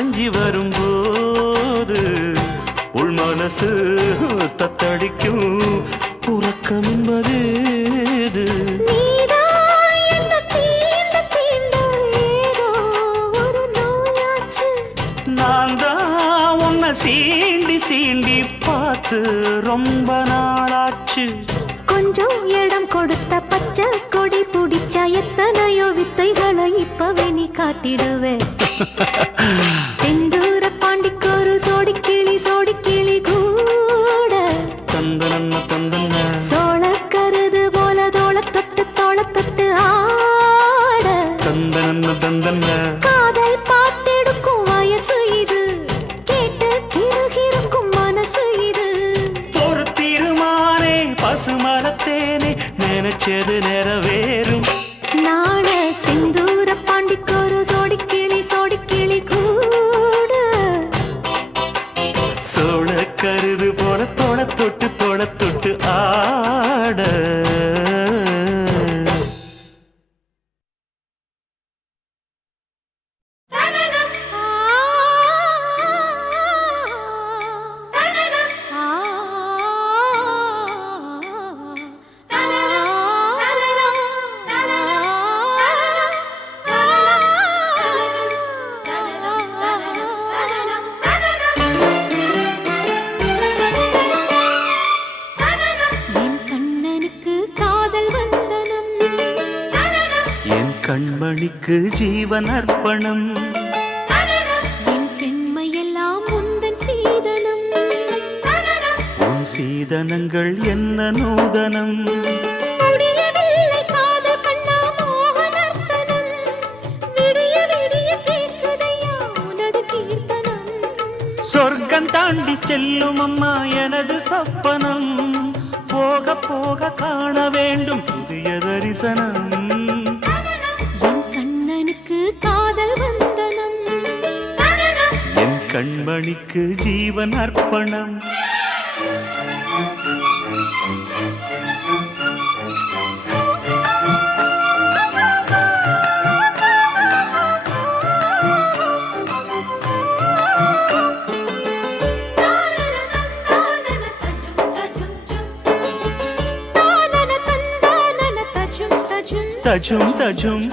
அசஞ்சி வரும்போது உள் மனசு தத்தடிக்கும் உறக்கம் என்பது நான் தான் உன்னை சீண்டி சீண்டி பார்த்து ரொம்ப நாளாச்சு. கொஞ்சம் இடம் கொடுத்த பச்சை கொடி பிடிச்சா எத்தனையோ வித்தைகளை இப்பவே நீ காட்டிடுவேன். செந்தூர பாண்டிக்கொரு சோடி கிளி கூட தந்தன தந்தன சோழ கருது போல தோள தொட்டு ஆட தந்தன தந்தன காதல் பார்த்தெடுக்கும் வயசு இது, கேட்டு கிருகிருக்கும் மனசு இது. ஒரு தீர்மானே பசுமரத்தேனே நினைச்சது நிறைவேறும். நாட செந்தூர பாண்டிக்கொரு சோடி கிளி கூட சோழ கருது போல தோள தொட்டு ஆட கண்மணிக்கு ஜீவன் அர்ப்பணம். என் பெண்மையெல்லாம் உந்தன் சீதனம். உன் சீதனங்கள் என்ன நூதனம். முடியவில்லை காதல் கண்ணா மோகனர்த்தனம். விடிய விடிய கேட்குதையா உனது கீர்த்தனம். சொர்க்கம் தாண்டி செல்லும் அம்மா எனது சப்பனம். போக போக காண வேண்டும் புதிய தரிசனம். கண்மணிக்கு ஜீவன் அர்ப்பணம். தஜும் தஜும்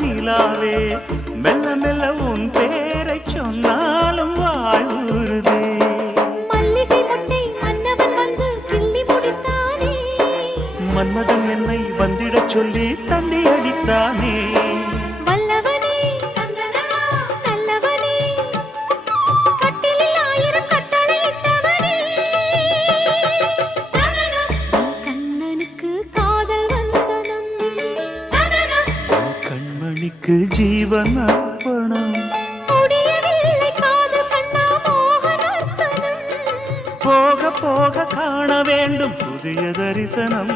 நிலாவே மெல்ல மெல்ல உன் பேரை சொன்னாலும் வாழ்வுறுதே. மல்லிகை முட்டை மன்னவன் வந்து கிள்ளி முடித்தானே. மன்மதன் என்னை வந்திடச் சொல்லி தந்தி அடித்தானே. வல்லவனே நல்லவனே கட்டிலில் 1000 கட்டளையிட்டவனே. கண்ணனுக்கு காதல் வந்தனம். கண்மணிக்கு ஜீவன் அர்ப்பணம். முடியவில்லை காதல் கண்ணா மோகனர்த்தனம். போக போக காண வேண்டும் புதிய தரிசனம்.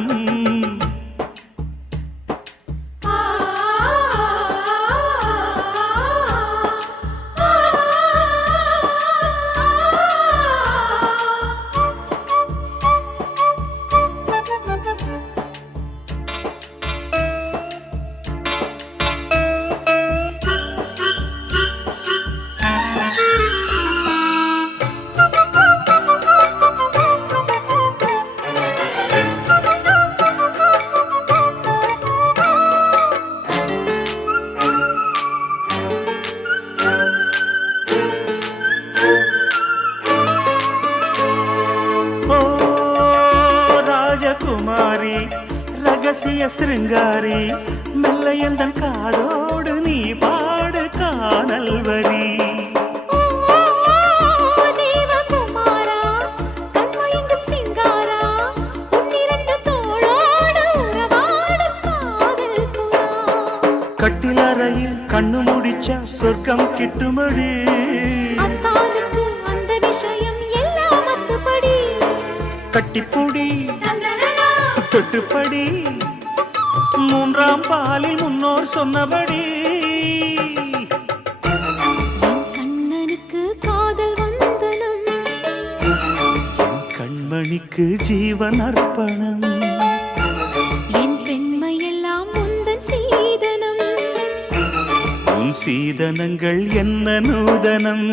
ரகசிய சிருங்காரி மெல்ல எந்தன் காதோடு நீ பாடு காணல் வரி. தேவகுமாரா கண்மயங்கும் சிங்காரா உன்னிரண்டு தோளோடு உறவாடும் காதல் புறா. கட்டிலறையில் கண்ணு முடிச்சா சொர்க்கம் கிட்டுமடி. அத்தானுக்கு அந்த விஷயம் எல்லாம் அத்துப்படி. கட்டிப்பூடி தொட்டுப்படி மூன்றாம் பாலில் முன்னோர் சொன்னபடி கண்ணனுக்கு காதல் வந்தனம், கண்மணிக்கு ஜீவன் அர்ப்பணம். என் பெண்மையெல்லாம் முந்தன் சீதனம். உன் சீதனங்கள் என்ன நூதனம்.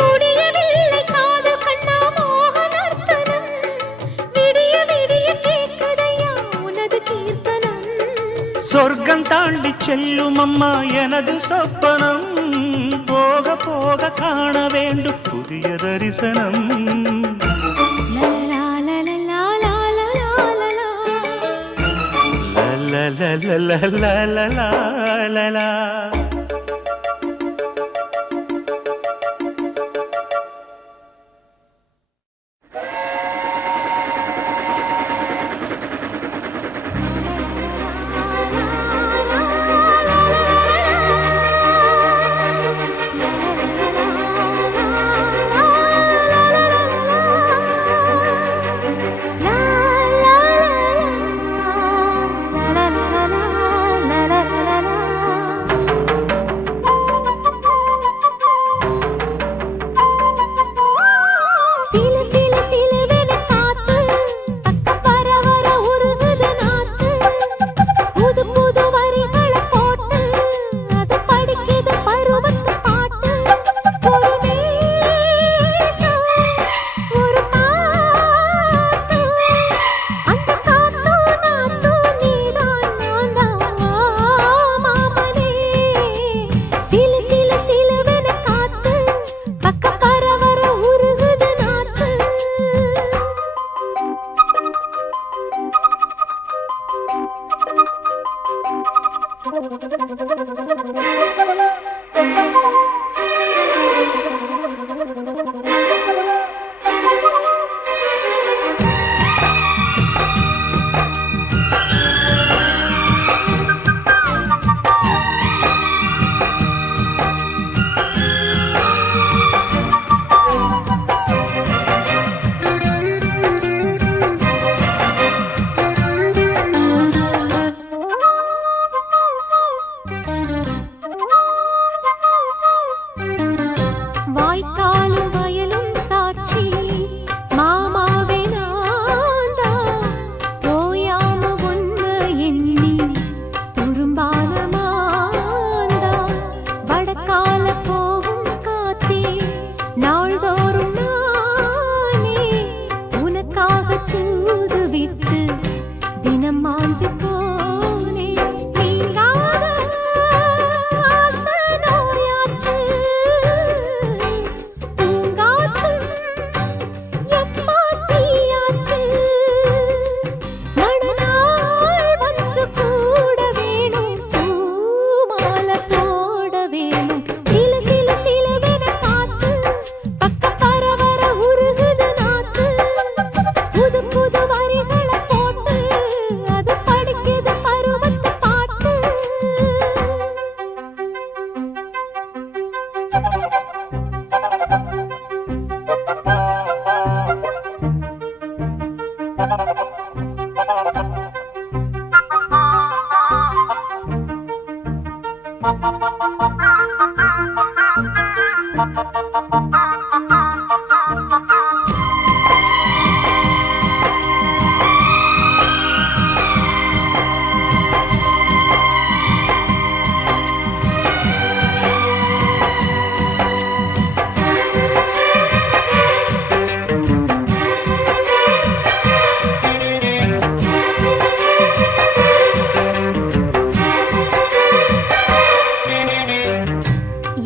முடியவில்லை காதல் கண்ணா மோக நர்த்தனம். விடிய விடிய கேட்குதையா உனது கீர்த்தனம். சொர்க்கம் தாண்டி செல்லும் அம்மா எனது சொப்பனம். போக போக காண வேண்டும் புதிய தரிசனம். லலலா, லலலா, லாலலா, லலலா. லலலலலலலலலலலா.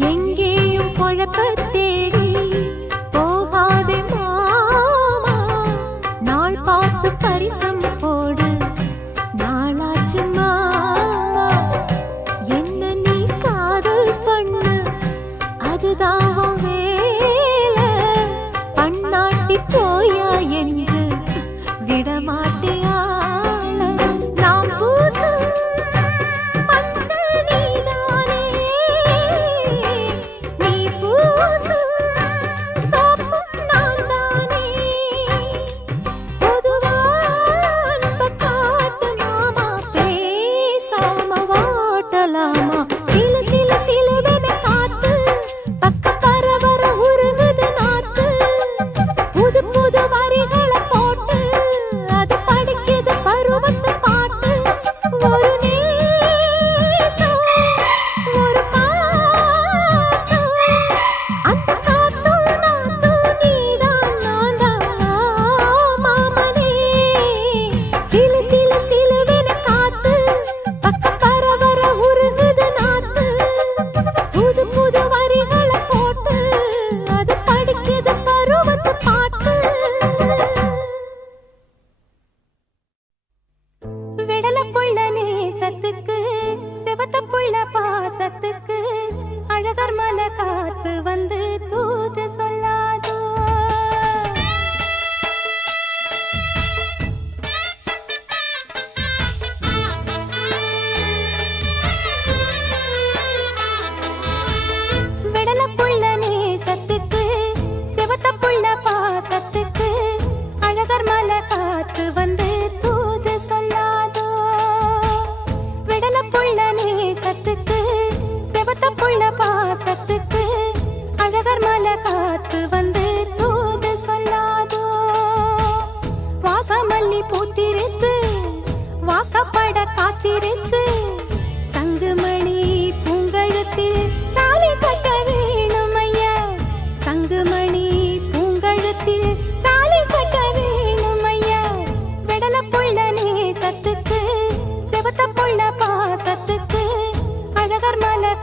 எங்கேயும் குழப்பத் தேடி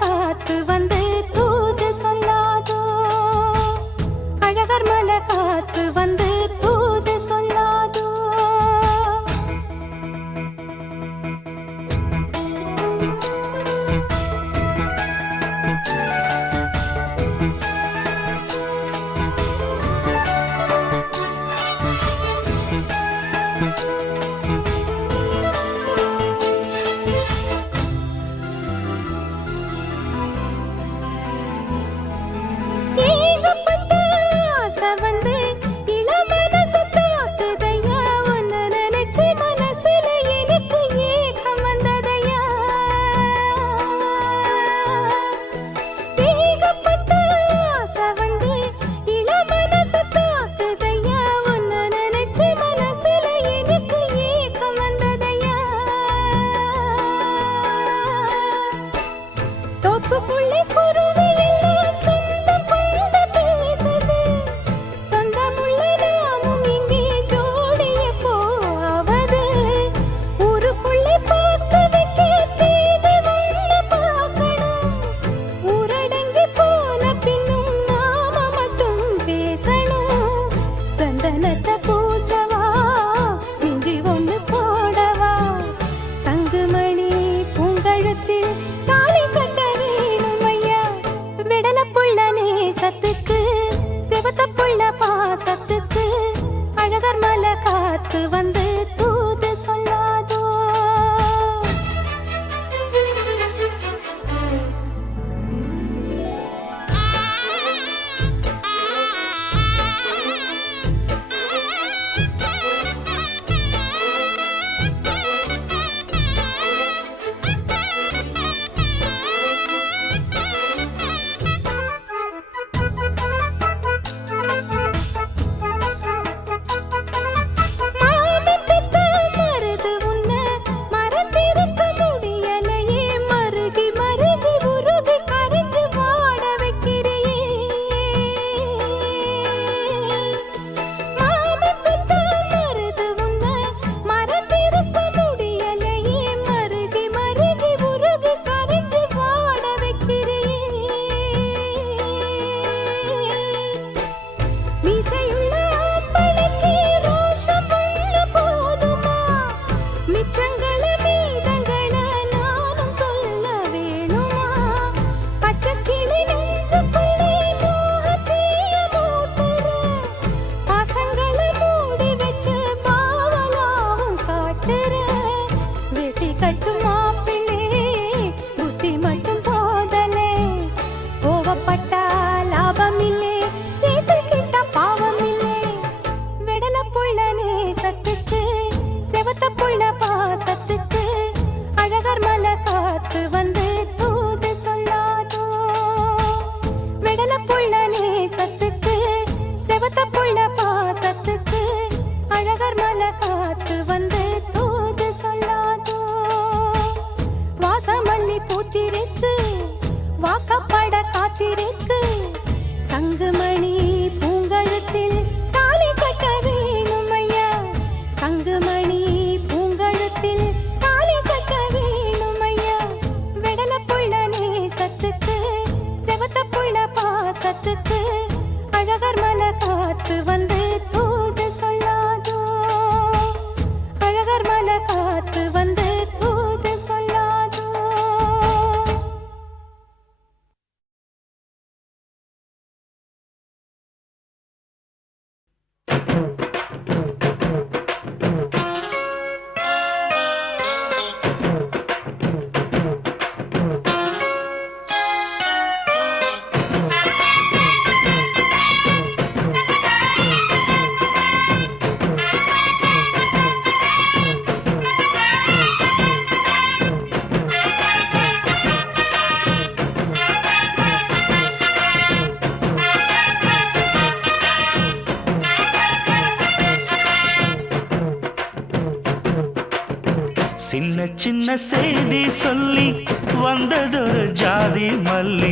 காத்து வந்து தூது சொல்லாதோ அழகர் மலை காத்து வந்து தூது சொல்லாதோ ஏகப்பட்ட ஆசை வந்து இளமனசு தாக்குதையா உன்னை நினைச்சு மனசுல எனக்கு ஏக்கம் வந்ததையா ஏகப்பட்ட ஆசை வந்து இளமனசு தாக்குதையா உன்னை நினைச்சு மனசுல எனக்கு ஏக்கம் வந்ததையா தோப்புக்குள்ளே குருவி எல்லாம் சொந்தம் கொண்டு பேசுது சொந்தமுள்ள நாமும் இங்கே ஜோடிய போவது ஊருக்குள்ளே பார்த்து வைக்க தேடி ஒண்ணு பார்க்கணும் ஊரடங்கி போன பின்னும் நாம மட்டும் பேசணும் சந்தனத்தை பூசவா மிஞ்சி ஒண்ணு போடவா சங்குமணி பூங்கழுத்தில் தாலி கட்ட வேணும் ஐயா விடல புள்ள நேசத்துக்கு சிவத்த புள்ள பாசத்துக்கு அழகர் மலை காத்து வந்து தூது சொல்லாதோ மாமத்துக்கு மருது உன்னை மறந்திருக்க முடியலையே மருகி மருகி உருகி கரைஞ்சு வாட வைக்கிறியே மாமத்துக்கு மருது உன்னை மறந்திருக்க முடியலையே மருகி மருகி உருகி கரைஞ்சு வாட வைக்கிறியே மீசையுள்ள ஆம்பளைக்கு ரோஷம் ஒண்ணு போதுமா மிச்சங்கள மீதங்கள நானும் சொல்ல வேணுமா பச்சைக்கிளி நெஞ்சுக்குள்ளே மோகத்தீய மூட்டுற பாசங்கள மூடி வச்சு பாவலாவும் காட்டுற வெட்டி கட்டும் மாப்பிள்ளே புத்தி மட்டும் போதலே கோவப்பட்டா லாபம் இல்லே சேர்த்துக்கிட்ட பாவம் இல்லே விடல புள்ள நேசத்துக்கு செவத்த புள்ள பாசத்துக்கு அழகர் மலை காத்து வந்து தூது சொல்லாதோ விடல புள்ள நேசத்துக்கு செவத்த புள்ள பாசத்துக்கு அழகர் மலை காத்து வந்து தூது சொல்லாதோ வாசமல்லி பூத்திருக்கு வாக்கப்பட காத்திருக்கு சங்குமணி பூங்கழுத்தில் தாலி கட்ட வேணும் ஐயா சங்குமணி பூங்கழுத்தில் தாலி கட்ட வேணும் ஐயா விடல புள்ள நேசத்துக்கு செவத்த புள்ள பாசத்துக்கு அழகர் மலை காத்து வந்து தூது சொல்லாதோ அழகர் மலை காத்து வந்து தூது சொல்லாதோ சின்ன சின்ன செய்தி சொல்லி வந்ததொரு ஜாதி மல்லி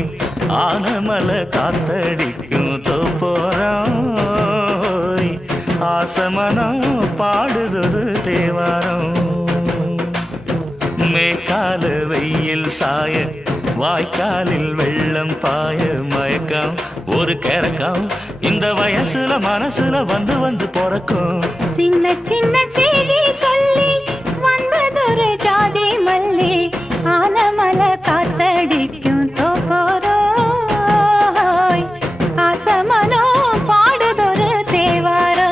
ஆனமலை காத்தடிக்கும் தோப்போரம் ஆசமனம் பாடுதொரு தேவாரம் மேற்கால வெயில் சாய வாய்க்காலில் வெள்ளம் பாய மயக்கம் ஒரு கிறக்கம் இந்த வயசுல மனசுல வந்து வந்து பிறக்கும் சின்ன சின்ன செய்தி சொல்லி வந்ததொரு ஜாதி மல்லி ஆனமல காத்தடிக்கும் தோப்போரோய் ஆசமனோ பாடுதொரு தேவாரோ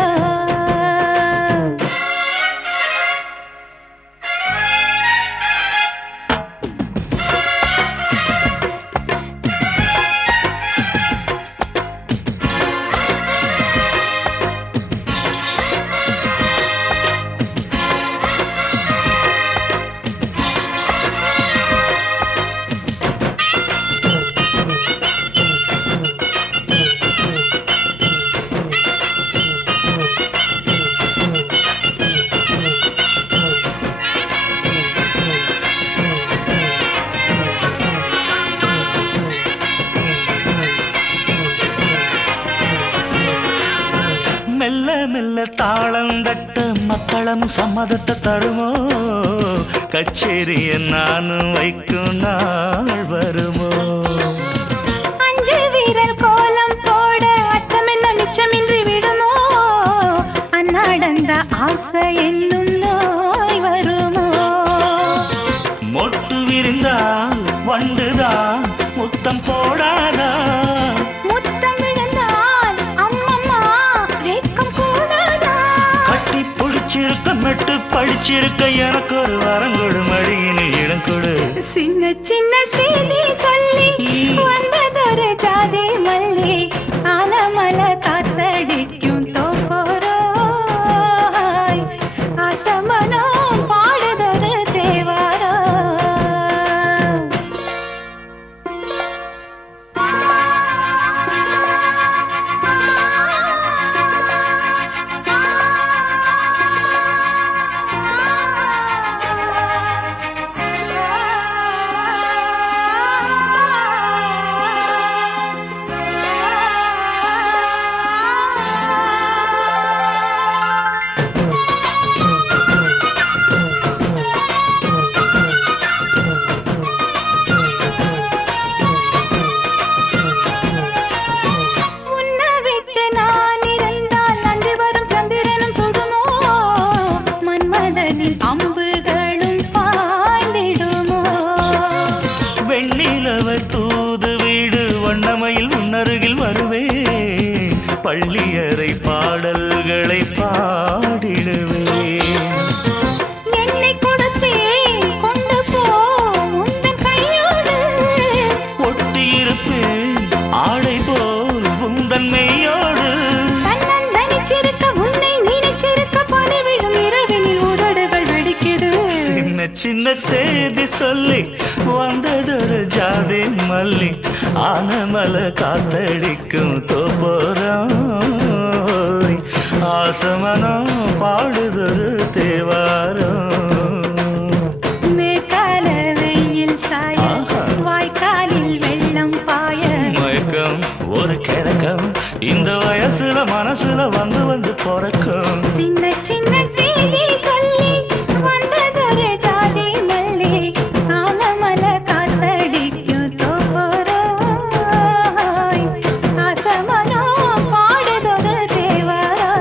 மெல்ல மெல்ல தாளம் தட்ட மக்களும் சம்மதத்தை தருமோ கச்சேரிய நானும் வைக்கும் நாள் வருமோ அஞ்சு வீரர் கோலம் போட அச்சமென்ன மிச்சமின்றி விடுமோ அந்நாடந்த ஆசை என்னும் நோய் வருமோ மொட்டு விரிந்தால் வண்டுதான் முத்தம் போடாதா முத்தம் விழுந்தால் அம்மம்மா வெட்கம் கூடாதா கட்டி பிடிச்சிருக்க மெட்டு படிச்சிருக்க எனக்கு ஒரு வரங்கொடு மடியினில் இடம் கொடு சின்ன சின்ன செய்தி சொல்லி வந்ததொரு ஜாதி மல்லி ஆனமல காத்தடிக்கும் தோப்போரோய் ஆசமனோ பாடுதொரு தேவாரோ உன்னை விட்டு நான் இருந்தால் நன்றி வரும் சந்திரனும் சுடுமோ மன்மதனின் அம்புகளும் பாய்ந்திடுமோ வெண்ணிலவ தூது வீடு வண்ணமையில் உன்னருகில் வருவே பள்ளியறை பாடல்களை பாடிடுவே என்னை கொடுத்தேன் கொண்டு போ உந்தன் கையோடு ஒட்டியிருப்பேன் ஆடை போல் உந்தன் மெய்யோடு தன்னந்தனிச்சிருக்க உன்னை நினைச்சிருக்க பனி விழும் இரவினில் உதடுகள் வெடிக்குது சின்ன சின்ன செய்தி சொல்லி வந்ததொரு ஜாதி மல்லி ஆனமல காத்தடிக்கும் தோப்போரம் ஆசமனம் பாடுதொரு தேவாரம் மேற்கால வெயில் சாய வாய்க்காலில் வெள்ளம் பாய மயக்கம் ஒரு கிறக்கம் இந்த வயசுல மனசுல வந்து வந்து பிறக்கும் சின்ன சின்ன செய்தி சொல்லி வந்ததொரு ஜாதி மல்லி ஆனமல காத்தடிக்கும் தோப்போரோய் ஆசமனோ பாடுதொரு தேவாரோ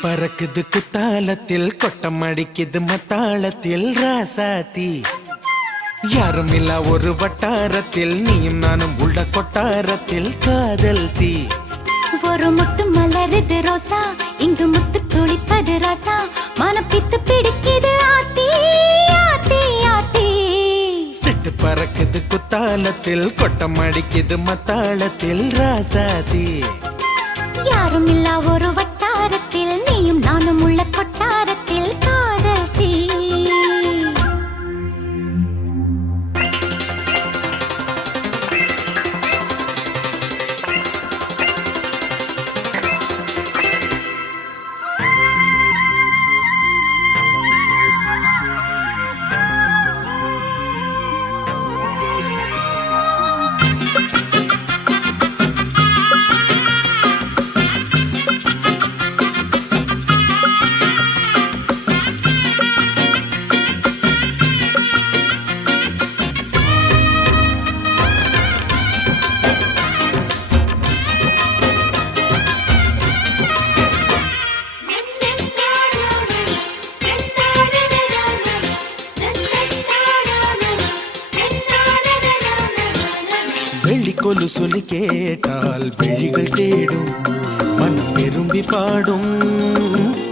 பறக்குது குத்தாலத்தில் கொட்டம் அடிக்குது மத்தாளத்தில் ராசாத்தி யாருமில்லா ஒரு வட்டாரத்தில் நீயும் நானும் உள்ள கொட்டாரத்தில் காதல் தீ ஒரு முட்டு மலருது ரோசா இங்கு முத்து துளிப்பது ராசா மனப்பித்து பிடிக்குது ஆத்தி ஆத்தி ஆத்தி சிட்டு பறக்குது குத்தாலத்தில் கொட்டம் அடிக்குது மத்தாளத்தில் ராசாதி யாரும் இல்லா ஒரு வட்டாரத்தில் நீயும் நானும் உள்ள கொட்டாரத்தில் காதல் தீ கொலு சொல்லி கேட்டால் விழிகள் தேடும் மனம் விரும்பி பாடும்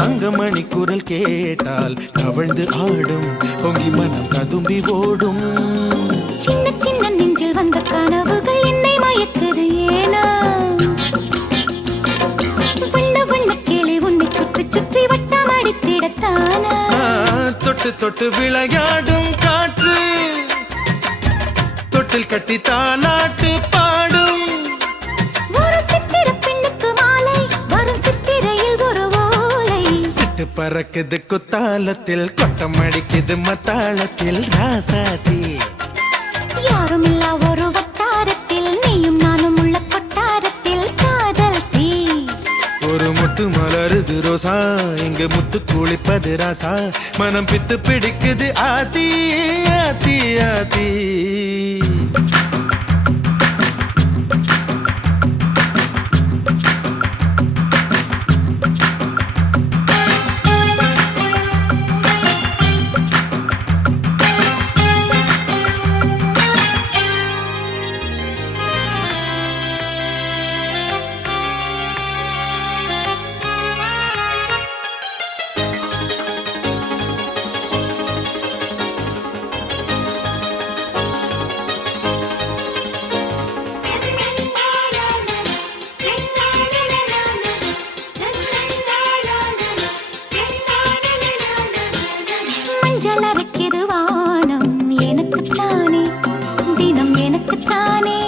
அங்கமணி குரல் கேட்டால் கவழ்ந்து ஆடும் பொங்கி மனம் கதும்பி ஓடும் சின்ன சின்ன நெஞ்சில் வந்த கனவுகள் என்னை மயக்குது ஏனா வண்ண வண்ண கிளி உன்னை சுற்றி சுற்றி வட்டம் அடித்திடத்தானா தொட்டு தொட்டு விளையாடும் காற்று தொட்டில் கட்டி தாலாட்டு பாடும் ஒரு சித்திர பெண்ணுக்கு மாலை வரும் சித்திரையில் ஒரு ஓலை சிட்டு பறக்குது குத்தாலத்தில் கொட்டம் அடிக்குது மத்தாளத்தில் ராசாதி யாரும் இல்லா ஒரு வட்டாரத்தில் நீயும் நானும் உள்ள கொட்டாரத்தில் காதல் தீ ஒரு முட்டு மலருது ரோசா இங்கு முத்து குளிப்பது ராசா மனம் பித்து பிடிக்குது ஆதி ஆதி ஆதி மஞ்சள் அரைக்குது வானம் எனக்குத்தானே தினம் எனக்குத்தானே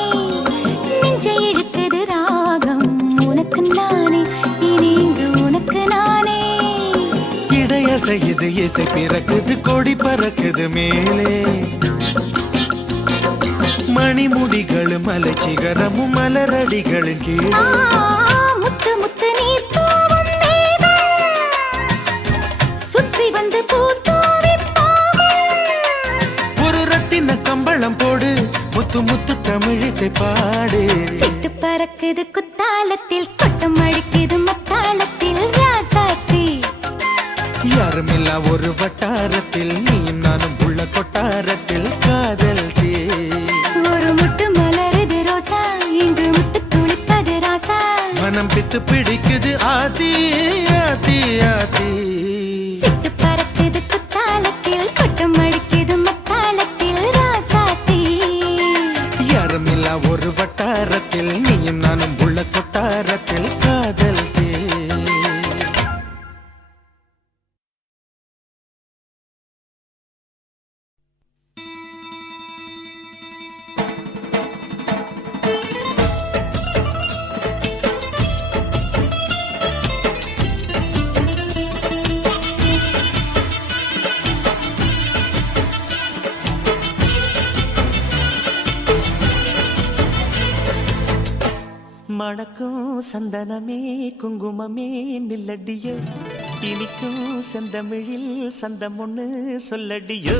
நெஞ்சை இழுக்குது ராகம் உனக்கு நானே இனி இங்கு உனக்கு நானே இடையசையுது இசை பிறக்குது கொடி பறக்குது மேலே மணிமுடிகளும் மலை சிகரமும் மலரடிகளின் கீழே முத்து முத்து நீர் தூவும் மேகம் சுற்றி வந்து பூத்தூவி ஒரு ரத்தின கம்பளம் போடு முத்து முத்து தமிழிசை பாடு சிட்டு பறக்குது குத்தாலத்தில் கொட்டம் அடிக்குது மத்தாளத்தில் ராசாத்தி யாரும் இல்லா ஒரு வட்டாரத்தில் நீயும் நானும் உள்ள கொட்டாரத்தில் காதல் தீ ஒரு முட்டு மலருது ரோசா இங்கு முட்டு துளிப்பது ராசா மனம் பித்து பிடிக்குது ஆதி ஆதி ஆதி சிட்டு பறக்குது குத்தாலத்தில் கொட்டம் அடிக்குது மத்தாளத்தில் ராசாத்தி யாரும் இல்லா ஒரு வட்டாரத்தில் நீயும் நானும் உள்ள கொட்டாரத்தில் காதல் தீ மணக்கும் சந்தனமே குங்குமமே நில்லடியோ இனிக்கும் செந்தமிழில் சந்தம் ஒண்ணு சொல்லடியோ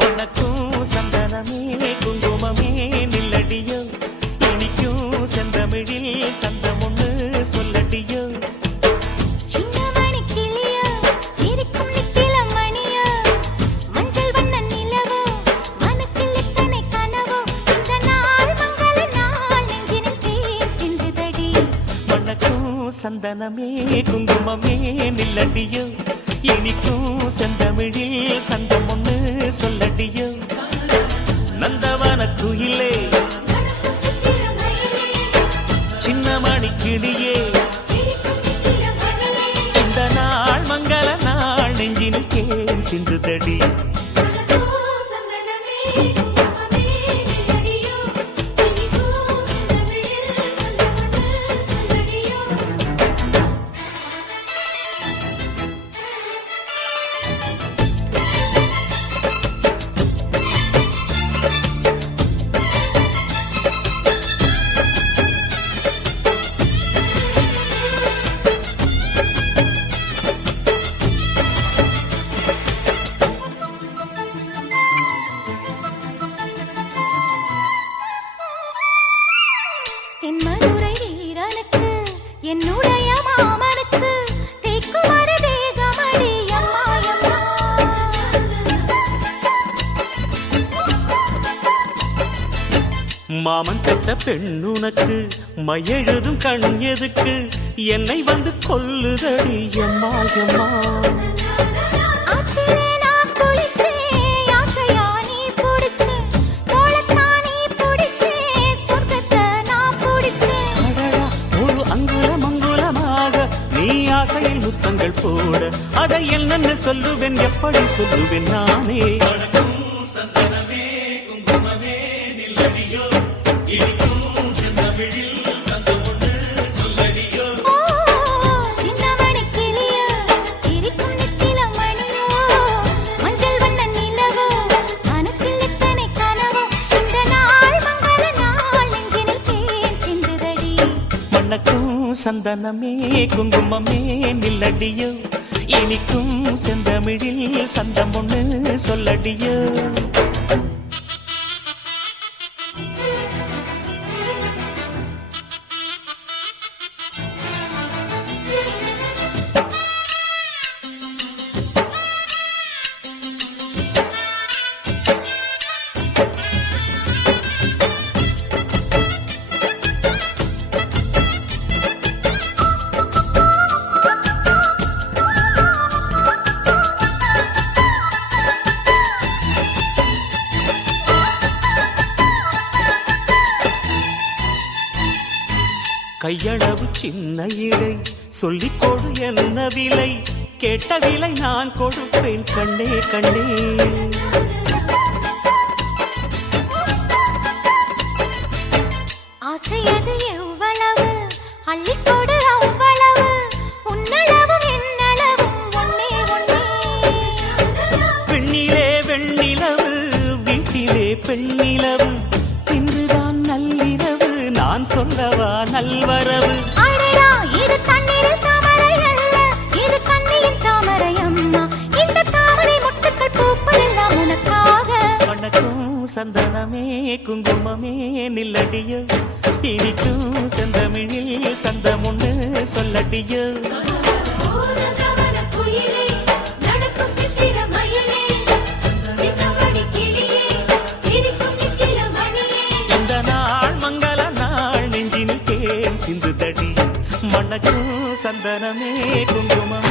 மணக்கும் சந்தனமே குங்குமமே நில்லடியோ இனிக்கும் செந்தமிழில் சந்தம் ஒண்ணு சொல்லடியோ சின்ன மணி கிளியோ சிரிக்கும் நித்தில மணியோ மஞ்சள் வண்ண நிலவோ மனசில் எத்தனை கனவோ இந்த நாள் மங்கள நாள் சந்தனமே குங்குமமே நில்லடியோ இனிக்கும் செந்தமிழில் சந்தம் ஒண்ணு சொல்லடியோ நந்தவன குயிலே நடக்கும் சித்திர மயிலே சின்னமணி கிளியே சிரிக்கும் சித்திர மணியே இந்த நாள் மங்கள நாள் நெஞ்சினில் தேன் சிந்துதடி நடக்கோ சந்தனமே குங்குமமே நில்லடியோ இனிக்கோ செந்தமிழில் சொந்தமொன்று சொல்லடியோ தென்மதுரை வீரனுக்கு என்னுடைய மாமனுக்கு தேக்குமர தேகமடி அம்மா மாமன் கட்ட பெண்ணுனக்கு மையெழுதும் கண் எதுக்கு என்னை வந்து கொல்லுதடி எம்மா எம்மா ஆத்திலே நான் குளிச்சேன் ஆசையா நீ புடிச்சேன் தோளத்தான் நீ புடிச்சேன் சொர்க்கத்தை நான் புடிச்சேன் அடடா, ஒரு அங்குலம் அங்குலமாக நீ ஆசையில் முத்தங்கள் போட அதை என்னென்ன சொல்லுவேன் எப்படி சொல்லுவேன் நானே வணக்கம் சந்தனமே குங்குமமே நில்லடியோ இனிக்கும் செந்தமிழில் சந்தம் ஒன்று சொல்லடியோ ஓ சின்னமணி கிளியோ சிரிக்கும் நித்தில மணியோ மஞ்சள் வண்ண நிலவோ மனசில் எத்தனை கனவோ இந்த நாள் மங்கள நாள் நெஞ்சினில் தேன் சிந்துதடி வணக்கம் சந்தனமே குங்குமமே நில்லடியோ இனிக்கும் செந்தமிழில் சந்தம் ஒண்ணு சொல்லடியோ கையளவு சின்ன இழை சொல்லிக் கொடு என்ன விலை கேட்ட விலை நான் கொடுப்பேன் கண்ணே கண்ணே ஆசையது எவ்வளவு அள்ளிக்கொடு அவ்வளவு உன்னளவும் என்னளவும் ஒன்னே ஒன்னே பெண்ணிலே வெண்ணிலவு வீட்டிலே பெண்ணிலவு இன்றுதான் நள்ளிரவு நான் சொல்லவா நல்வரவு அடடா இது தண்ணீரில் தாமரை அல்ல இது கண்ணியின் தாமரை அம்மா இந்த தாமரை முட்டுக்கள் பூப்பதெல்லாம் உனக்காக வணக்கம் சந்தனமே குங்குமமே நில்லடியோ இனிக்கும் செந்தமிழில் சந்தம் ஒண்ணு சொல்லடியோ நந்தவன குயிலே நடக்கும் சித்திர மயிலே சின்னமணி கிளியே சிரிக்கும் நித்திர மணியே இந்த நாள் மங்கள நாள் நெஞ்சினில் தேன் சிந்துதடி மணக்கும் சந்தனமே குங்குமம்